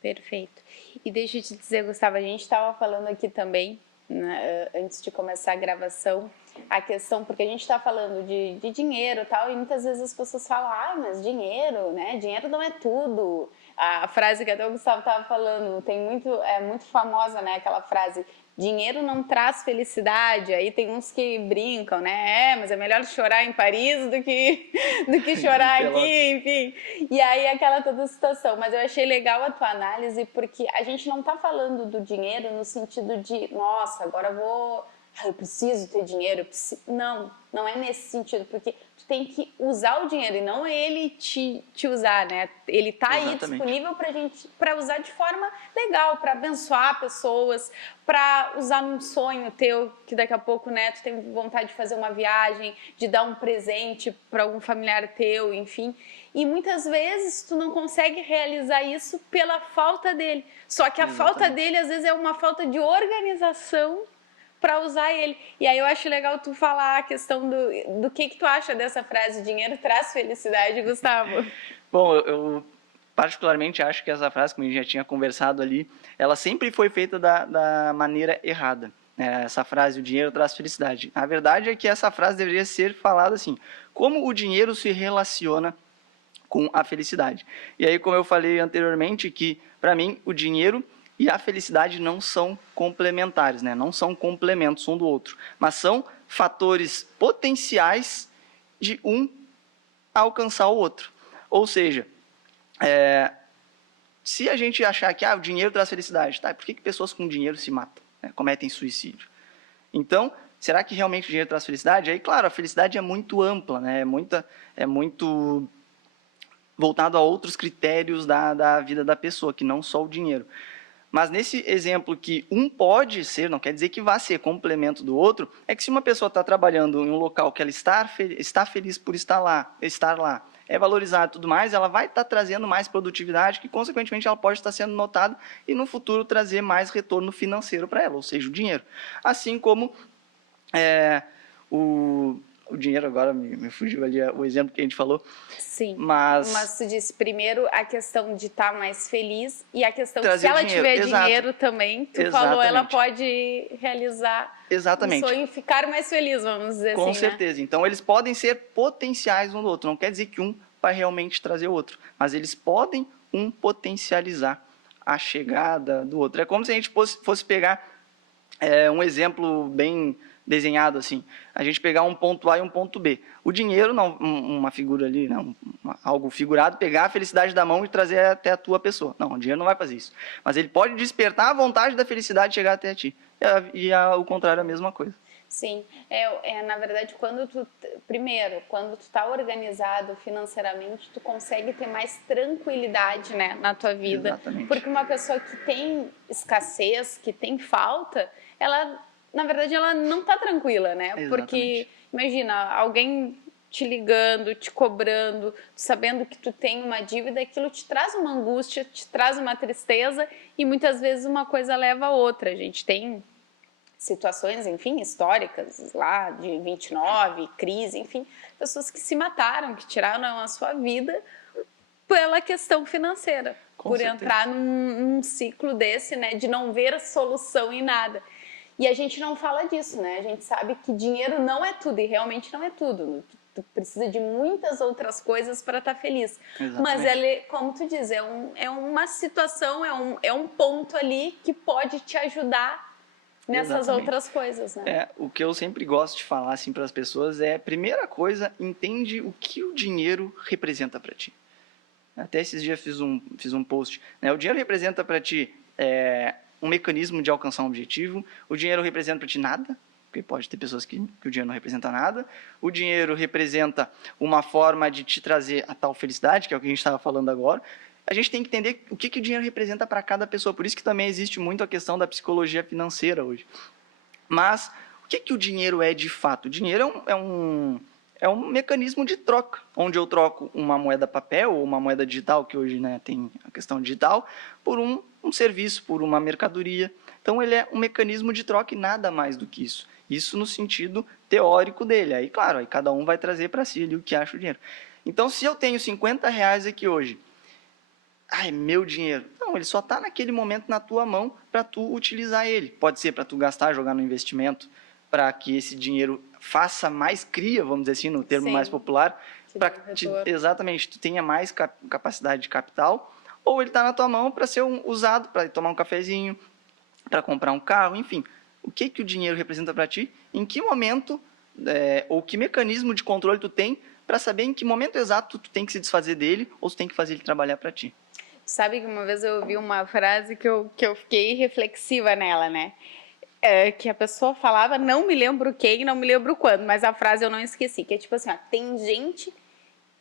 Perfeito. E deixa eu te dizer, Gustavo, a gente estava falando aqui também, né, antes de começar a gravação, a questão, porque a gente está falando de dinheiro e tal, e muitas vezes as pessoas falam, mas dinheiro, né? Dinheiro não é tudo. A frase que até o Gustavo estava falando, é muito famosa, né? Aquela frase, dinheiro não traz felicidade. Aí tem uns que brincam, né? Mas é melhor chorar em Paris do que chorar aqui, enfim. E aí aquela toda situação. Mas eu achei legal a tua análise, porque a gente não está falando do dinheiro no sentido de, nossa, agora eu preciso ter dinheiro. Não é nesse sentido, porque tu tem que usar o dinheiro e não ele te usar, né? Ele tá aí disponível pra gente, para usar de forma legal, para abençoar pessoas, para usar num sonho teu, que daqui a pouco, né, tu tem vontade de fazer uma viagem, de dar um presente para algum familiar teu, enfim. E muitas vezes tu não consegue realizar isso pela falta dele. Só que a falta dele, às vezes, é uma falta de organização para usar ele. E aí eu acho legal tu falar a questão do que tu acha dessa frase, dinheiro traz felicidade, Gustavo. Bom, eu particularmente acho que essa frase, como a gente já tinha conversado ali, ela sempre foi feita da maneira errada. Essa frase, o dinheiro traz felicidade. A verdade é que essa frase deveria ser falada assim, como o dinheiro se relaciona com a felicidade. E aí, como eu falei anteriormente, que para mim o dinheiro e a felicidade não são complementares, né? Não são complementos um do outro, mas são fatores potenciais de um alcançar o outro. Ou seja, se a gente achar que o dinheiro traz felicidade, tá? Por que pessoas com dinheiro se matam, né? Cometem suicídio? Então, será que realmente o dinheiro traz felicidade? Aí, claro, a felicidade é muito ampla, né? É muito voltado a outros critérios da vida da pessoa, que não só o dinheiro. Mas nesse exemplo que um pode ser, não quer dizer que vá ser complemento do outro, é que se uma pessoa está trabalhando em um local que ela está feliz por estar lá, é valorizada e tudo mais, ela vai estar trazendo mais produtividade, que consequentemente ela pode estar sendo notada e no futuro trazer mais retorno financeiro para ela, ou seja, o dinheiro. Assim como o dinheiro, agora me fugiu ali o exemplo que a gente falou. Sim, mas tu disse primeiro a questão de estar mais feliz e a questão de se ela tiver dinheiro também, tu falou, ela pode realizar o sonho e ficar mais feliz, vamos dizer assim, Com certeza, né? Então eles podem ser potenciais um do outro, não quer dizer que um vai realmente trazer o outro, mas eles podem potencializar a chegada do outro. É como se a gente fosse pegar um exemplo bem desenhado assim, a gente pegar um ponto A e um ponto B. O dinheiro, não, uma figura ali, não, algo figurado, pegar a felicidade da mão e trazer até a tua pessoa. Não, o dinheiro não vai fazer isso. Mas ele pode despertar a vontade da felicidade de chegar até ti. E o contrário é a mesma coisa. Sim, na verdade, quando tu tá organizado financeiramente, tu consegue ter mais tranquilidade, né, na tua vida. Exatamente. Porque uma pessoa que tem escassez, que tem falta, ela, na verdade, ela não está tranquila, né? Exatamente. Porque, imagina, alguém te ligando, te cobrando, sabendo que tu tem uma dívida, aquilo te traz uma angústia, te traz uma tristeza e muitas vezes uma coisa leva a outra. A gente tem situações, enfim, históricas lá de 29, crise, enfim, pessoas que se mataram, que tiraram a sua vida pela questão financeira, por entrar num ciclo desse, né, de não ver solução em nada. E a gente não fala disso, né? A gente sabe que dinheiro não é tudo, e realmente não é tudo. Tu precisa de muitas outras coisas para estar feliz. Exatamente. Mas, como tu diz, é uma situação, é um ponto ali que pode te ajudar nessas Exatamente. outras coisas, né? O que eu sempre gosto de falar assim para as pessoas é, primeira coisa, entende o que o dinheiro representa para ti. Até esses dias fiz um post, né? O dinheiro representa para ti um mecanismo de alcançar um objetivo. O dinheiro representa para ti nada, porque pode ter pessoas que o dinheiro não representa nada. O dinheiro representa uma forma de te trazer a tal felicidade, que é o que a gente estava falando agora. A gente tem que entender o que o dinheiro representa para cada pessoa. Por isso que também existe muito a questão da psicologia financeira hoje. Mas o que o dinheiro é de fato? O dinheiro é um mecanismo de troca, onde eu troco uma moeda papel ou uma moeda digital, que hoje, né, tem a questão digital, por um serviço, por uma mercadoria. Então, ele é um mecanismo de troca e nada mais do que isso. Isso no sentido teórico dele. Aí, claro, aí cada um vai trazer para si ali o que acha o dinheiro. Então, se eu tenho R$50 aqui hoje, é meu dinheiro. Não, ele só está naquele momento na tua mão para tu utilizar ele. Pode ser para tu gastar, jogar no investimento, para que esse dinheiro faça mais cria, vamos dizer assim, no termo mais popular, para que exatamente tu tenha mais capacidade de capital, ou ele está na tua mão para ser usado para tomar um cafezinho, para comprar um carro, enfim. O que o dinheiro representa para ti? Em que momento, ou que mecanismo de controle tu tem para saber em que momento exato tu tem que se desfazer dele ou tu tem que fazer ele trabalhar para ti? Sabe que uma vez eu ouvi uma frase que eu fiquei reflexiva nela, né? Que a pessoa falava, não me lembro quem, não me lembro quando, mas a frase eu não esqueci, que é tipo assim, ó, tem gente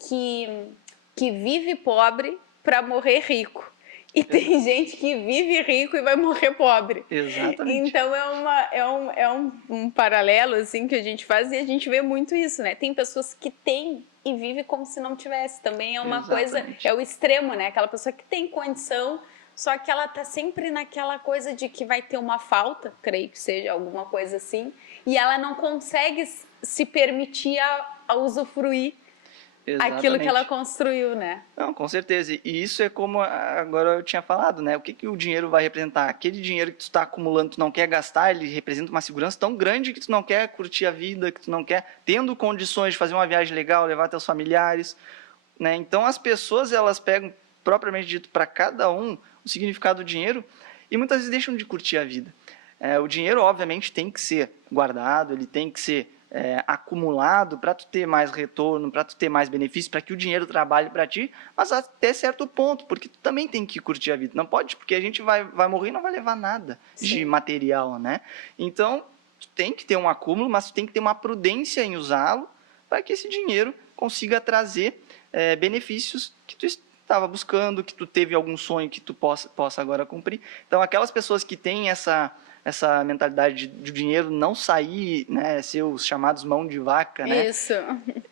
que vive pobre para morrer rico. E tem gente que vive rico e vai morrer pobre. Exatamente. Então é um paralelo assim que a gente faz e a gente vê muito isso, né? Tem pessoas que têm e vive como se não tivesse. Também é uma coisa, é o extremo, né? Aquela pessoa que tem condição, só que ela tá sempre naquela coisa de que vai ter uma falta, creio que seja alguma coisa assim, e ela não consegue se permitir a usufruir aquilo que ela construiu, né? Não, com certeza. E isso é como agora eu tinha falado, né? O que o dinheiro vai representar? Aquele dinheiro que tu está acumulando, tu não quer gastar, ele representa uma segurança tão grande que tu não quer curtir a vida, que tu não quer, tendo condições de fazer uma viagem legal, levar teus familiares, né? Então as pessoas, elas pegam, propriamente dito, para cada um o significado do dinheiro e muitas vezes deixam de curtir a vida. O dinheiro, obviamente, tem que ser guardado, ele tem que ser acumulado para tu ter mais retorno, para tu ter mais benefício, para que o dinheiro trabalhe para ti, mas até certo ponto, porque tu também tem que curtir a vida. Não pode, porque a gente vai morrer e não vai levar nada de material, né? Então, tu tem que ter um acúmulo, mas tu tem que ter uma prudência em usá-lo para que esse dinheiro consiga trazer benefícios que tu estava buscando, que tu teve algum sonho que tu possa agora cumprir. Então, aquelas pessoas que têm essa mentalidade de dinheiro não sair, né, ser os chamados mão de vaca, né?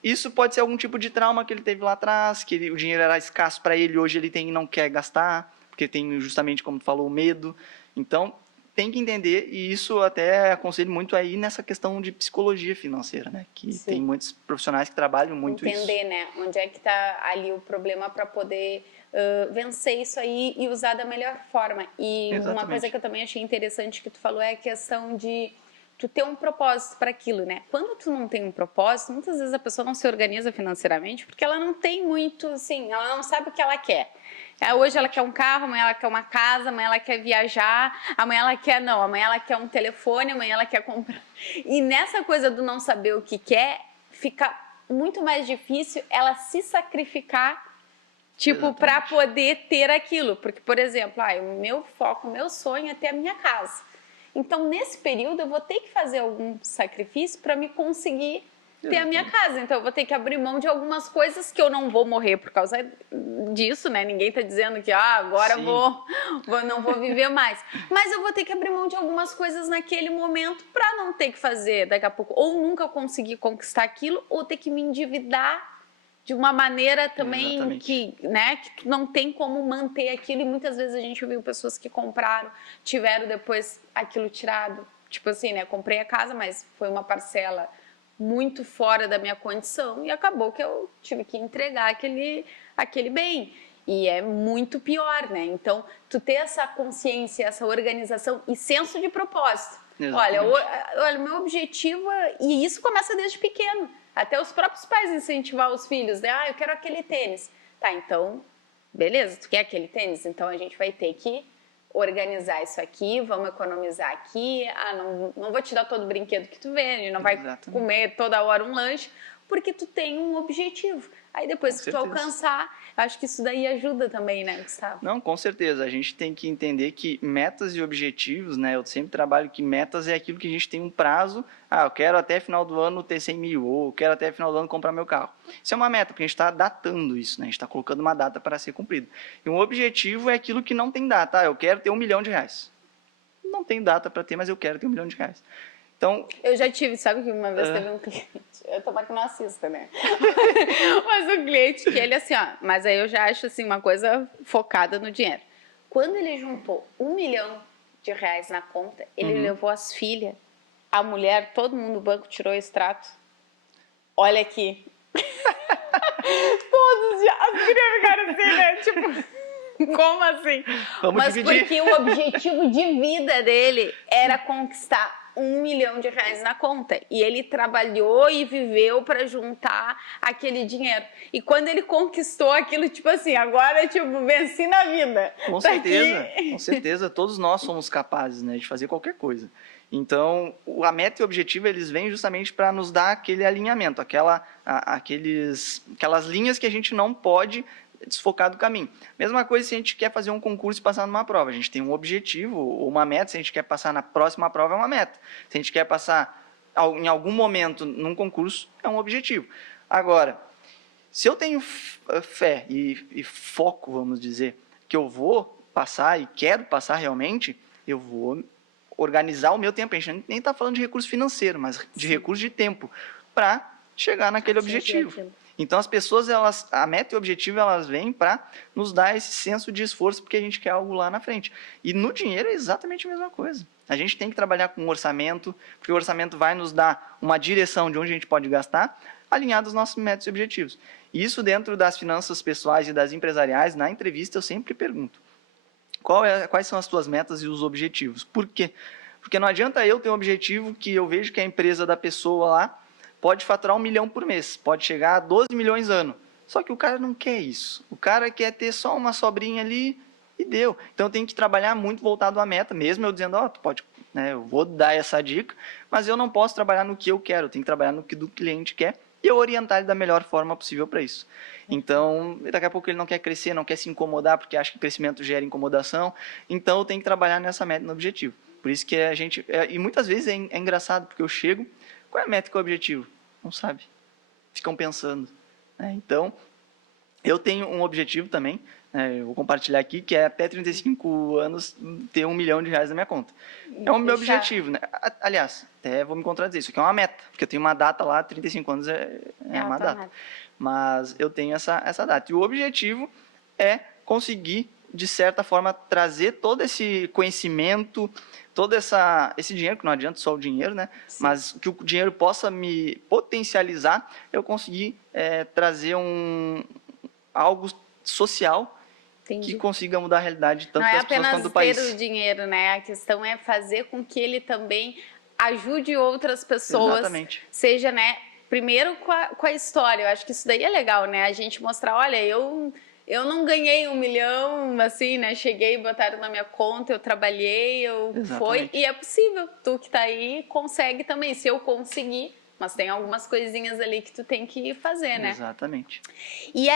Isso pode ser algum tipo de trauma que ele teve lá atrás, que o dinheiro era escasso para ele, hoje ele tem e não quer gastar, porque tem justamente, como tu falou, o medo. Então, tem que entender, e isso até aconselho muito aí nessa questão de psicologia financeira, né? Que tem muitos profissionais que trabalham muito isso. Entender, né? Onde é que está ali o problema para poder vencer isso aí e usar da melhor forma. E uma coisa que eu também achei interessante que tu falou é a questão de tu ter um propósito para aquilo, né? Quando tu não tem um propósito, muitas vezes a pessoa não se organiza financeiramente porque ela não tem muito, assim, ela não sabe o que ela quer. Hoje ela quer um carro, amanhã ela quer uma casa, amanhã ela quer viajar, amanhã ela quer um telefone, amanhã ela quer comprar. E nessa coisa do não saber o que quer, fica muito mais difícil ela se sacrificar, tipo, para poder ter aquilo. Porque, por exemplo, o meu foco, o meu sonho é ter a minha casa. Então, nesse período, eu vou ter que fazer algum sacrifício para me conseguir ter a minha casa. Então, eu vou ter que abrir mão de algumas coisas que eu não vou morrer por causa disso, né? Ninguém tá dizendo que agora não vou viver mais. Mas eu vou ter que abrir mão de algumas coisas naquele momento para não ter que fazer daqui a pouco. Ou nunca conseguir conquistar aquilo, ou ter que me endividar de uma maneira também que tu não tem como manter aquilo. E muitas vezes a gente viu pessoas que compraram, tiveram depois aquilo tirado. Tipo assim, né? Comprei a casa, mas foi uma parcela muito fora da minha condição e acabou que eu tive que entregar aquele bem. E é muito pior, né? Então, tu ter essa consciência, essa organização e senso de propósito. Olha, meu objetivo e isso começa desde pequeno. Até os próprios pais incentivar os filhos, né? Eu quero aquele tênis. Tá, então, beleza, tu quer aquele tênis? Então a gente vai ter que organizar isso aqui, vamos economizar aqui, não vou te dar todo o brinquedo que tu vende, não vai comer toda hora um lanche, porque tu tem um objetivo. Aí depois que tu alcançar, acho que isso daí ajuda também, né, Gustavo? Não, com certeza. A gente tem que entender que metas e objetivos, né? Eu sempre trabalho que metas é aquilo que a gente tem um prazo. Eu quero até final do ano ter 100 mil, ou eu quero até final do ano comprar meu carro. Isso é uma meta, porque a gente está datando isso, né? A gente está colocando uma data para ser cumprido. E um objetivo é aquilo que não tem data. Eu quero ter R$1 milhão. Não tem data para ter, mas eu quero ter R$1 milhão. Então, eu já tive, sabe que uma vez teve um cliente, eu tô maquinocista, né? Mas um cliente que ele assim, mas aí eu já acho assim uma coisa focada no dinheiro. Quando ele juntou R$1 milhão na conta, ele levou as filhas, a mulher, todo mundo do banco tirou o extrato. Olha aqui. Todos as filhas ficaram assim, né? Tipo, como assim? Mas dividir. Porque o objetivo de vida dele era conquistar R$1 milhão na conta. E ele trabalhou e viveu para juntar aquele dinheiro. E quando ele conquistou aquilo, tipo assim, agora, tipo, venci na vida. Com certeza, com certeza. Todos nós somos capazes, né, de fazer qualquer coisa. Então, a meta e o objetivo, eles vêm justamente para nos dar aquele alinhamento, aquelas linhas que a gente não pode desfocar do caminho. Mesma coisa se a gente quer fazer um concurso e passar numa prova. A gente tem um objetivo ou uma meta. Se a gente quer passar na próxima prova, é uma meta. Se a gente quer passar em algum momento num concurso, é um objetivo. Agora, se eu tenho fé e foco, vamos dizer, que eu vou passar e quero passar realmente, eu vou organizar o meu tempo. A gente nem está falando de recurso financeiro, mas de recurso de tempo para chegar naquele objetivo. Então, as pessoas, a meta e o objetivo, elas vêm para nos dar esse senso de esforço, porque a gente quer algo lá na frente. E no dinheiro é exatamente a mesma coisa. A gente tem que trabalhar com um orçamento, porque o orçamento vai nos dar uma direção de onde a gente pode gastar, alinhado aos nossos metas e objetivos. E isso dentro das finanças pessoais e das empresariais, na entrevista eu sempre pergunto, quais são as tuas metas e os objetivos? Por quê? Porque não adianta eu ter um objetivo que eu vejo que a empresa da pessoa lá pode faturar R$1 milhão por mês, pode chegar a 12 milhões ano. Só que o cara não quer isso. O cara quer ter só uma sobrinha ali e deu. Então tem que trabalhar muito voltado à meta, mesmo eu dizendo, tu pode, né, eu vou dar essa dica, mas eu não posso trabalhar no que eu quero, eu tenho que trabalhar no que do cliente quer e eu orientar ele da melhor forma possível para isso. Então, daqui a pouco ele não quer crescer, não quer se incomodar, porque acha que crescimento gera incomodação, então eu tenho que trabalhar nessa meta e no objetivo. Por isso que a gente, e muitas vezes é engraçado, porque eu chego, qual é a meta e qual é o objetivo? Não sabe. Ficam pensando. Né? Então, eu tenho um objetivo também, eu vou compartilhar aqui, que é até 35 anos ter R$1 milhão na minha conta. É o meu objetivo. Né? Aliás, até vou me contradizer, isso aqui é uma meta, porque eu tenho uma data lá, 35 anos é uma data. Mas eu tenho essa data. E o objetivo é conseguir, de certa forma, trazer todo esse conhecimento, todo esse dinheiro, que não adianta só o dinheiro, né? Sim. Mas que o dinheiro possa me potencializar, eu conseguir trazer algo social. Entendi. Que consiga mudar a realidade tanto das pessoas quanto do país. Não é apenas ter o dinheiro, né? A questão é fazer com que ele também ajude outras pessoas. Exatamente. Seja, né? Primeiro com a história. Eu acho que isso daí é legal, né? A gente mostrar, olha, eu não ganhei R$1 milhão, assim, né? Cheguei, botaram na minha conta, eu trabalhei, foi. E é possível. Tu que tá aí consegue também. Se eu conseguir, mas tem algumas coisinhas ali que tu tem que fazer, né? Exatamente. E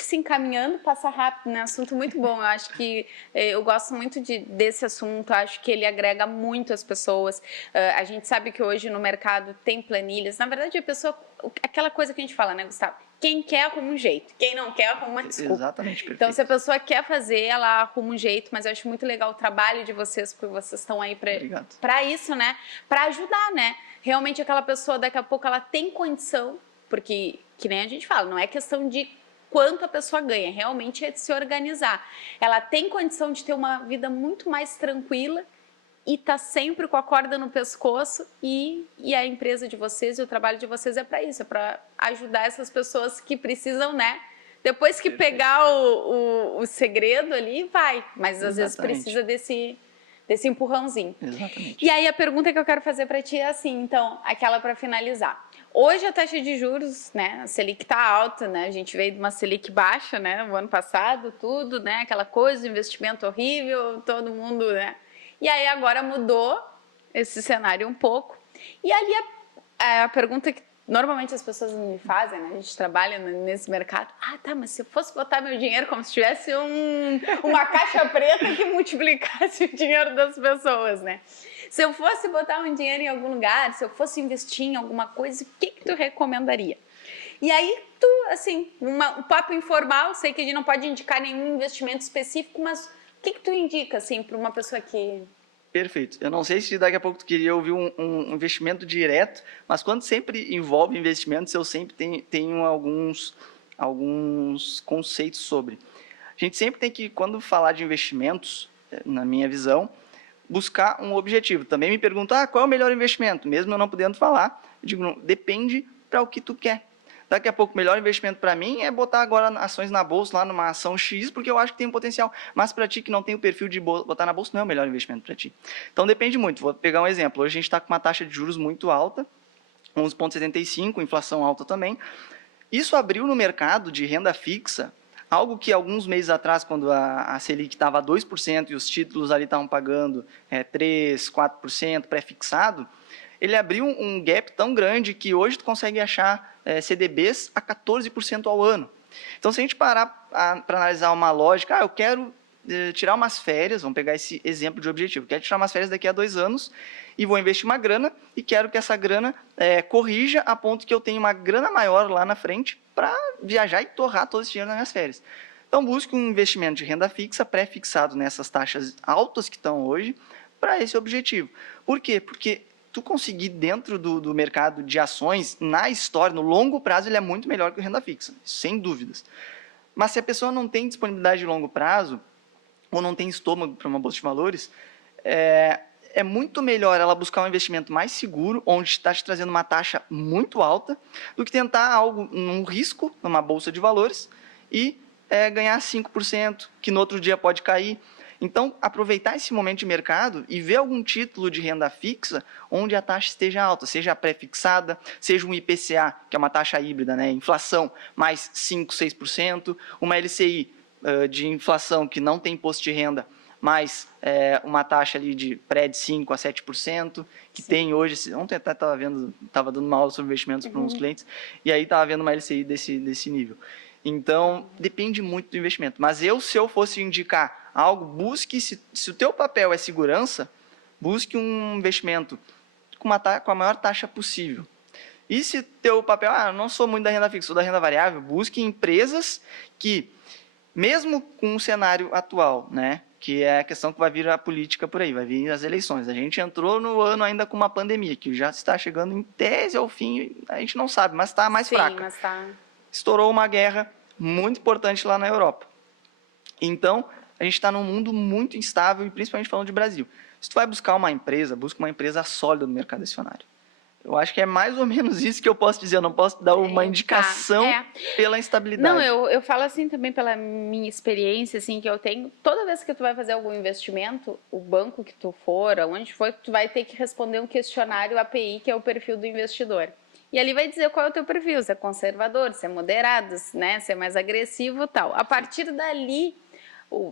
se encaminhando, passa rápido, né? Assunto muito bom. Eu acho que eu gosto muito desse assunto. Eu acho que ele agrega muito as pessoas. A gente sabe que hoje no mercado tem planilhas. Na verdade, a pessoa, aquela coisa que a gente fala, né, Gustavo? Quem quer arruma um jeito, quem não quer arruma uma desculpa. Exatamente, perfeito. Então, se a pessoa quer fazer, ela arruma um jeito, mas eu acho muito legal o trabalho de vocês, porque vocês estão aí para isso, né? Para ajudar, né? Realmente aquela pessoa, daqui a pouco, ela tem condição, porque, que nem a gente fala, não é questão de quanto a pessoa ganha, realmente é de se organizar. Ela tem condição de ter uma vida muito mais tranquila e tá sempre com a corda no pescoço e a empresa de vocês e o trabalho de vocês é para isso, é para ajudar essas pessoas que precisam, né? Depois que pegar o segredo ali, vai, mas às vezes precisa desse empurrãozinho. Exatamente. E aí a pergunta que eu quero fazer para ti é assim, então, aquela para finalizar. Hoje a taxa de juros, né, a Selic está alta, né, a gente veio de uma Selic baixa, né, no ano passado, tudo, né, aquela coisa, investimento horrível, todo mundo, né, e aí agora mudou esse cenário um pouco, e ali a pergunta que normalmente as pessoas me fazem, né, a gente trabalha nesse mercado, tá, mas se eu fosse botar meu dinheiro como se tivesse uma caixa preta que multiplicasse o dinheiro das pessoas, né, se eu fosse botar um dinheiro em algum lugar, se eu fosse investir em alguma coisa, o que tu recomendaria? E aí, tu, assim, um papo informal, sei que a gente não pode indicar nenhum investimento específico, mas o que tu indica, assim, para uma pessoa que... Perfeito. Eu não sei se daqui a pouco tu queria ouvir um investimento direto, mas quando sempre envolve investimentos, eu sempre tenho alguns conceitos sobre. A gente sempre tem que, quando falar de investimentos, na minha visão, buscar um objetivo. Também me perguntam, qual é o melhor investimento? Mesmo eu não podendo falar, eu digo, não, depende para o que tu quer. Daqui a pouco, o melhor investimento para mim é botar agora ações na bolsa, lá numa ação X, porque eu acho que tem um potencial. Mas para ti que não tem o perfil de botar na bolsa, não é o melhor investimento para ti. Então depende muito. Vou pegar um exemplo. Hoje a gente está com uma taxa de juros muito alta, 11,75, inflação alta também. Isso abriu no mercado de renda fixa algo que alguns meses atrás, quando a Selic estava a 2% e os títulos ali estavam pagando 3%, 4% pré-fixado, ele abriu um gap tão grande que hoje tu consegue achar CDBs a 14% ao ano. Então, se a gente parar para analisar uma lógica, eu quero tirar umas férias, vamos pegar esse exemplo de objetivo, quero tirar umas férias daqui a 2 anos e vou investir uma grana e quero que essa grana corrija a ponto que eu tenha uma grana maior lá na frente para viajar e torrar todo esse dinheiro nas minhas férias. Então, busque um investimento de renda fixa, pré-fixado nessas taxas altas que estão hoje, para esse objetivo. Por quê? Porque tu conseguir dentro do mercado de ações, na história, no longo prazo, ele é muito melhor que o renda fixa, sem dúvidas. Mas se a pessoa não tem disponibilidade de longo prazo, ou não tem estômago para uma bolsa de valores, é muito melhor ela buscar um investimento mais seguro, onde está te trazendo uma taxa muito alta, do que tentar algo num risco, numa bolsa de valores, e ganhar 5%, que no outro dia pode cair. Então, aproveitar esse momento de mercado e ver algum título de renda fixa onde a taxa esteja alta, seja pré-fixada, seja um IPCA, que é uma taxa híbrida, né? Inflação mais 5, 6%, uma LCI de inflação que não tem imposto de renda, mais uma taxa ali de pré de 5 a 7%, que Sim. tem hoje, ontem até estava dando uma aula sobre investimentos para uns clientes, e aí estava vendo uma LCI desse nível. Então, depende muito do investimento. Mas se eu fosse indicar algo, busque, se o teu papel é segurança, busque um investimento com a maior taxa possível. E se teu papel, eu não sou muito da renda fixa, sou da renda variável, busque empresas que, mesmo com o cenário atual, né, que é a questão que vai vir a política por aí, vai vir as eleições. A gente entrou no ano ainda com uma pandemia, que já está chegando em tese ao fim, a gente não sabe, mas está mais fraca. Mas tá. Estourou uma guerra muito importante lá na Europa. Então, a gente está num mundo muito instável, e principalmente falando de Brasil. Se tu vai buscar uma empresa, busca uma empresa sólida no mercado acionário. Eu acho que é mais ou menos isso que eu posso dizer. Eu não posso dar uma indicação pela instabilidade. Não, eu falo assim também pela minha experiência, assim, que eu tenho. Toda vez que tu vai fazer algum investimento, o banco que tu for, aonde for, tu vai ter que responder um questionário API, que é o perfil do investidor. E ali vai dizer qual é o teu perfil, se é conservador, se é moderado, né, se é mais agressivo e tal. A partir dali,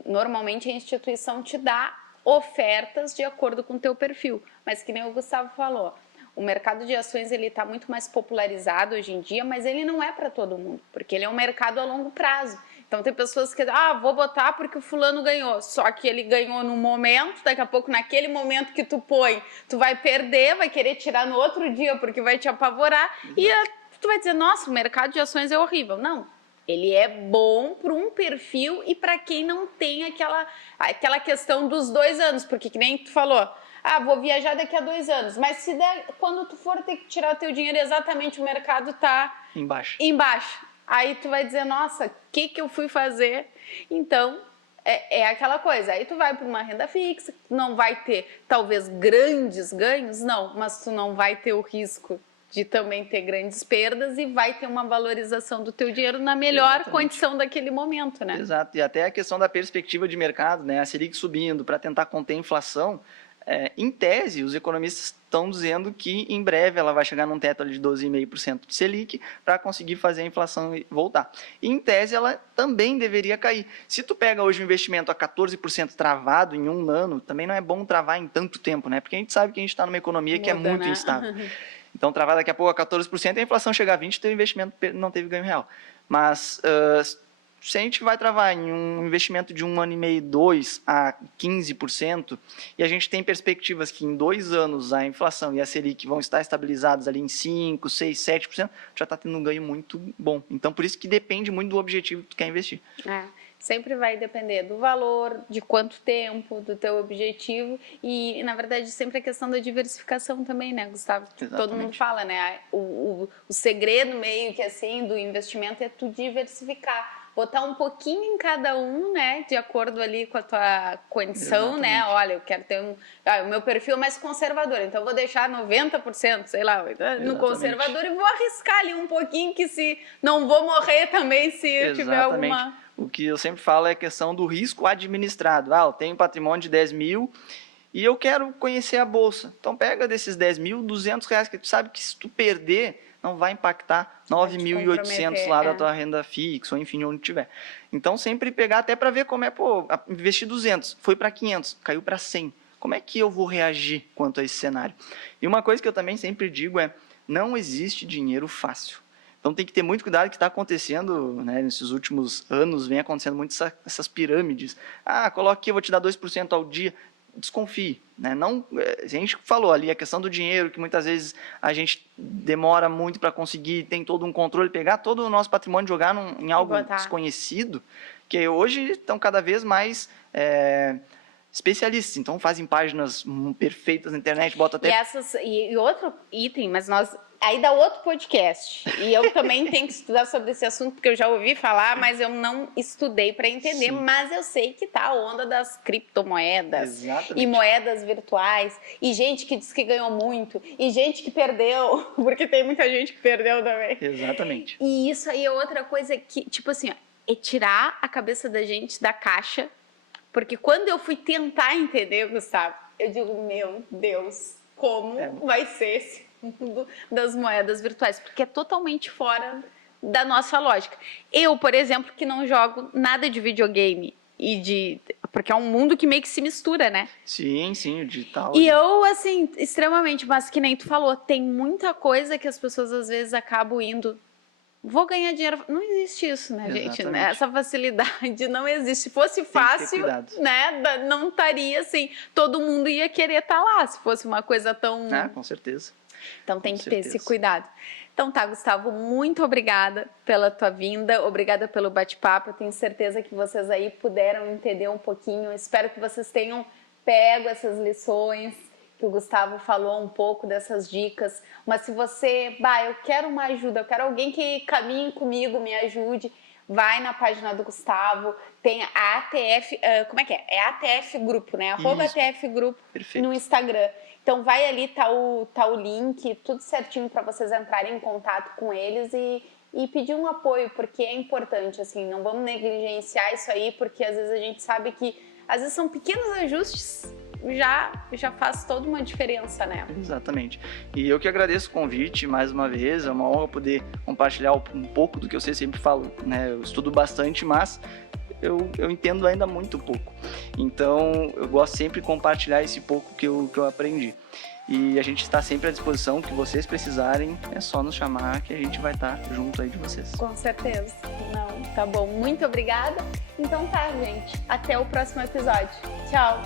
normalmente a instituição te dá ofertas de acordo com o teu perfil. Mas que nem o Gustavo falou, o mercado de ações está muito mais popularizado hoje em dia, mas ele não é para todo mundo, porque ele é um mercado a longo prazo. Então tem pessoas que vou botar porque o fulano ganhou, só que ele ganhou no momento, daqui a pouco naquele momento que tu põe, tu vai perder, vai querer tirar no outro dia porque vai te apavorar e tu vai dizer, nossa, o mercado de ações é horrível. Não, ele é bom para um perfil e para quem não tem aquela questão dos 2 anos, porque que nem tu falou, vou viajar daqui a 2 anos, mas se der, quando tu for ter que tirar o teu dinheiro, exatamente o mercado tá embaixo. Aí tu vai dizer, nossa, o que eu fui fazer? Então, é aquela coisa. Aí tu vai para uma renda fixa, não vai ter, talvez, grandes ganhos, não, mas tu não vai ter o risco de também ter grandes perdas e vai ter uma valorização do teu dinheiro na melhor condição daquele momento, né? Exato, e até a questão da perspectiva de mercado, né? A Selic subindo para tentar conter a inflação, Em tese, os economistas estão dizendo que em breve ela vai chegar num teto ali de 12,5% de Selic para conseguir fazer a inflação voltar. E em tese ela também deveria cair. Se tu pega hoje o investimento a 14% travado em um ano, também não é bom travar em tanto tempo, né? Porque a gente sabe que a gente está numa economia que é muito instável. Então, travar daqui a pouco a 14%, a inflação chegar a 20%, o teu investimento não teve ganho real. Mas se a gente vai travar em um investimento de 1 ano e meio, 2 a 15%, e a gente tem perspectivas que em 2 anos a inflação e a Selic vão estar estabilizadas ali em 5%, 6%, 7%, já está tendo um ganho muito bom. Então, por isso que depende muito do objetivo que tu quer investir. Sempre vai depender do valor, de quanto tempo, do teu objetivo e, na verdade, sempre a questão da diversificação também, né, Gustavo? Exatamente. Todo mundo fala, né? O segredo meio que assim do investimento é tu diversificar. Botar um pouquinho em cada um, né? De acordo ali com a tua condição, Exatamente. né? Olha, eu quero ter o meu perfil é mais conservador, então eu vou deixar 90%, sei lá, no conservador e vou arriscar ali um pouquinho que se não vou morrer também se eu tiver alguma... O que eu sempre falo é a questão do risco administrado. Eu tenho um patrimônio de 10 mil e eu quero conhecer a bolsa. Então pega desses 10 mil, R$200, que tu sabe que se tu perder, não vai impactar 9.800 lá da tua renda fixa, ou enfim, onde tiver. Então sempre pegar até para ver como é, investir 200, foi para 500, caiu para 100. Como é que eu vou reagir quanto a esse cenário? E uma coisa que eu também sempre digo é, não existe dinheiro fácil. Então tem que ter muito cuidado, que está acontecendo, né, nesses últimos anos, vem acontecendo muito essas pirâmides. Coloca aqui, eu vou te dar 2% ao dia. Desconfie, né? Não, a gente falou ali a questão do dinheiro, que muitas vezes a gente demora muito para conseguir, tem todo um controle, pegar todo o nosso patrimônio e jogar em algo desconhecido, que hoje estão cada vez mais especialistas, então fazem páginas perfeitas na internet, bota até... E outro item, mas aí dá outro podcast, e eu também tenho que estudar sobre esse assunto, porque eu já ouvi falar, mas eu não estudei para entender. Sim. Mas eu sei que tá a onda das criptomoedas. Exatamente. E moedas virtuais, e gente que diz que ganhou muito, e gente que perdeu, porque tem muita gente que perdeu também. Exatamente. E isso aí é outra coisa que, tipo assim, é tirar a cabeça da gente da caixa, porque quando eu fui tentar entender, Gustavo, eu digo, meu Deus, como vai ser esse mundo das moedas virtuais, porque é totalmente fora da nossa lógica. Eu, por exemplo, que não jogo nada de videogame porque é um mundo que meio que se mistura, né? Sim, o digital. E eu, assim, extremamente, mas que nem tu falou, tem muita coisa que as pessoas às vezes acabam indo, vou ganhar dinheiro. Não existe isso, né, gente? Essa facilidade não existe. Se fosse fácil, né, não estaria assim, todo mundo ia querer estar lá, se fosse uma coisa tão... com certeza. Então tem que ter esse cuidado. Então tá, Gustavo, muito obrigada pela tua vinda, obrigada pelo bate-papo. Eu tenho certeza que vocês aí puderam entender um pouquinho. Espero que vocês tenham pego essas lições, que o Gustavo falou um pouco dessas dicas. Mas se você, eu quero uma ajuda, eu quero alguém que caminhe comigo, me ajude, vai na página do Gustavo, tem a ATF, como é que é? É ATF Grupo, né? @ATF Grupo. Perfeito. No Instagram. Então vai ali, tá o link, tudo certinho para vocês entrarem em contato com eles e pedir um apoio, porque é importante, assim, não vamos negligenciar isso aí, porque às vezes a gente sabe que, às vezes são pequenos ajustes, já faz toda uma diferença, né? Exatamente. E eu que agradeço o convite mais uma vez, é uma honra poder compartilhar um pouco do que eu sempre falo, né? Eu estudo bastante, mas eu entendo ainda muito pouco. Então, eu gosto sempre de compartilhar esse pouco que eu aprendi. E a gente está sempre à disposição, o que vocês precisarem, é só nos chamar que a gente vai estar junto aí de vocês. Com certeza. Não, tá bom. Muito obrigada. Então tá, gente. Até o próximo episódio. Tchau.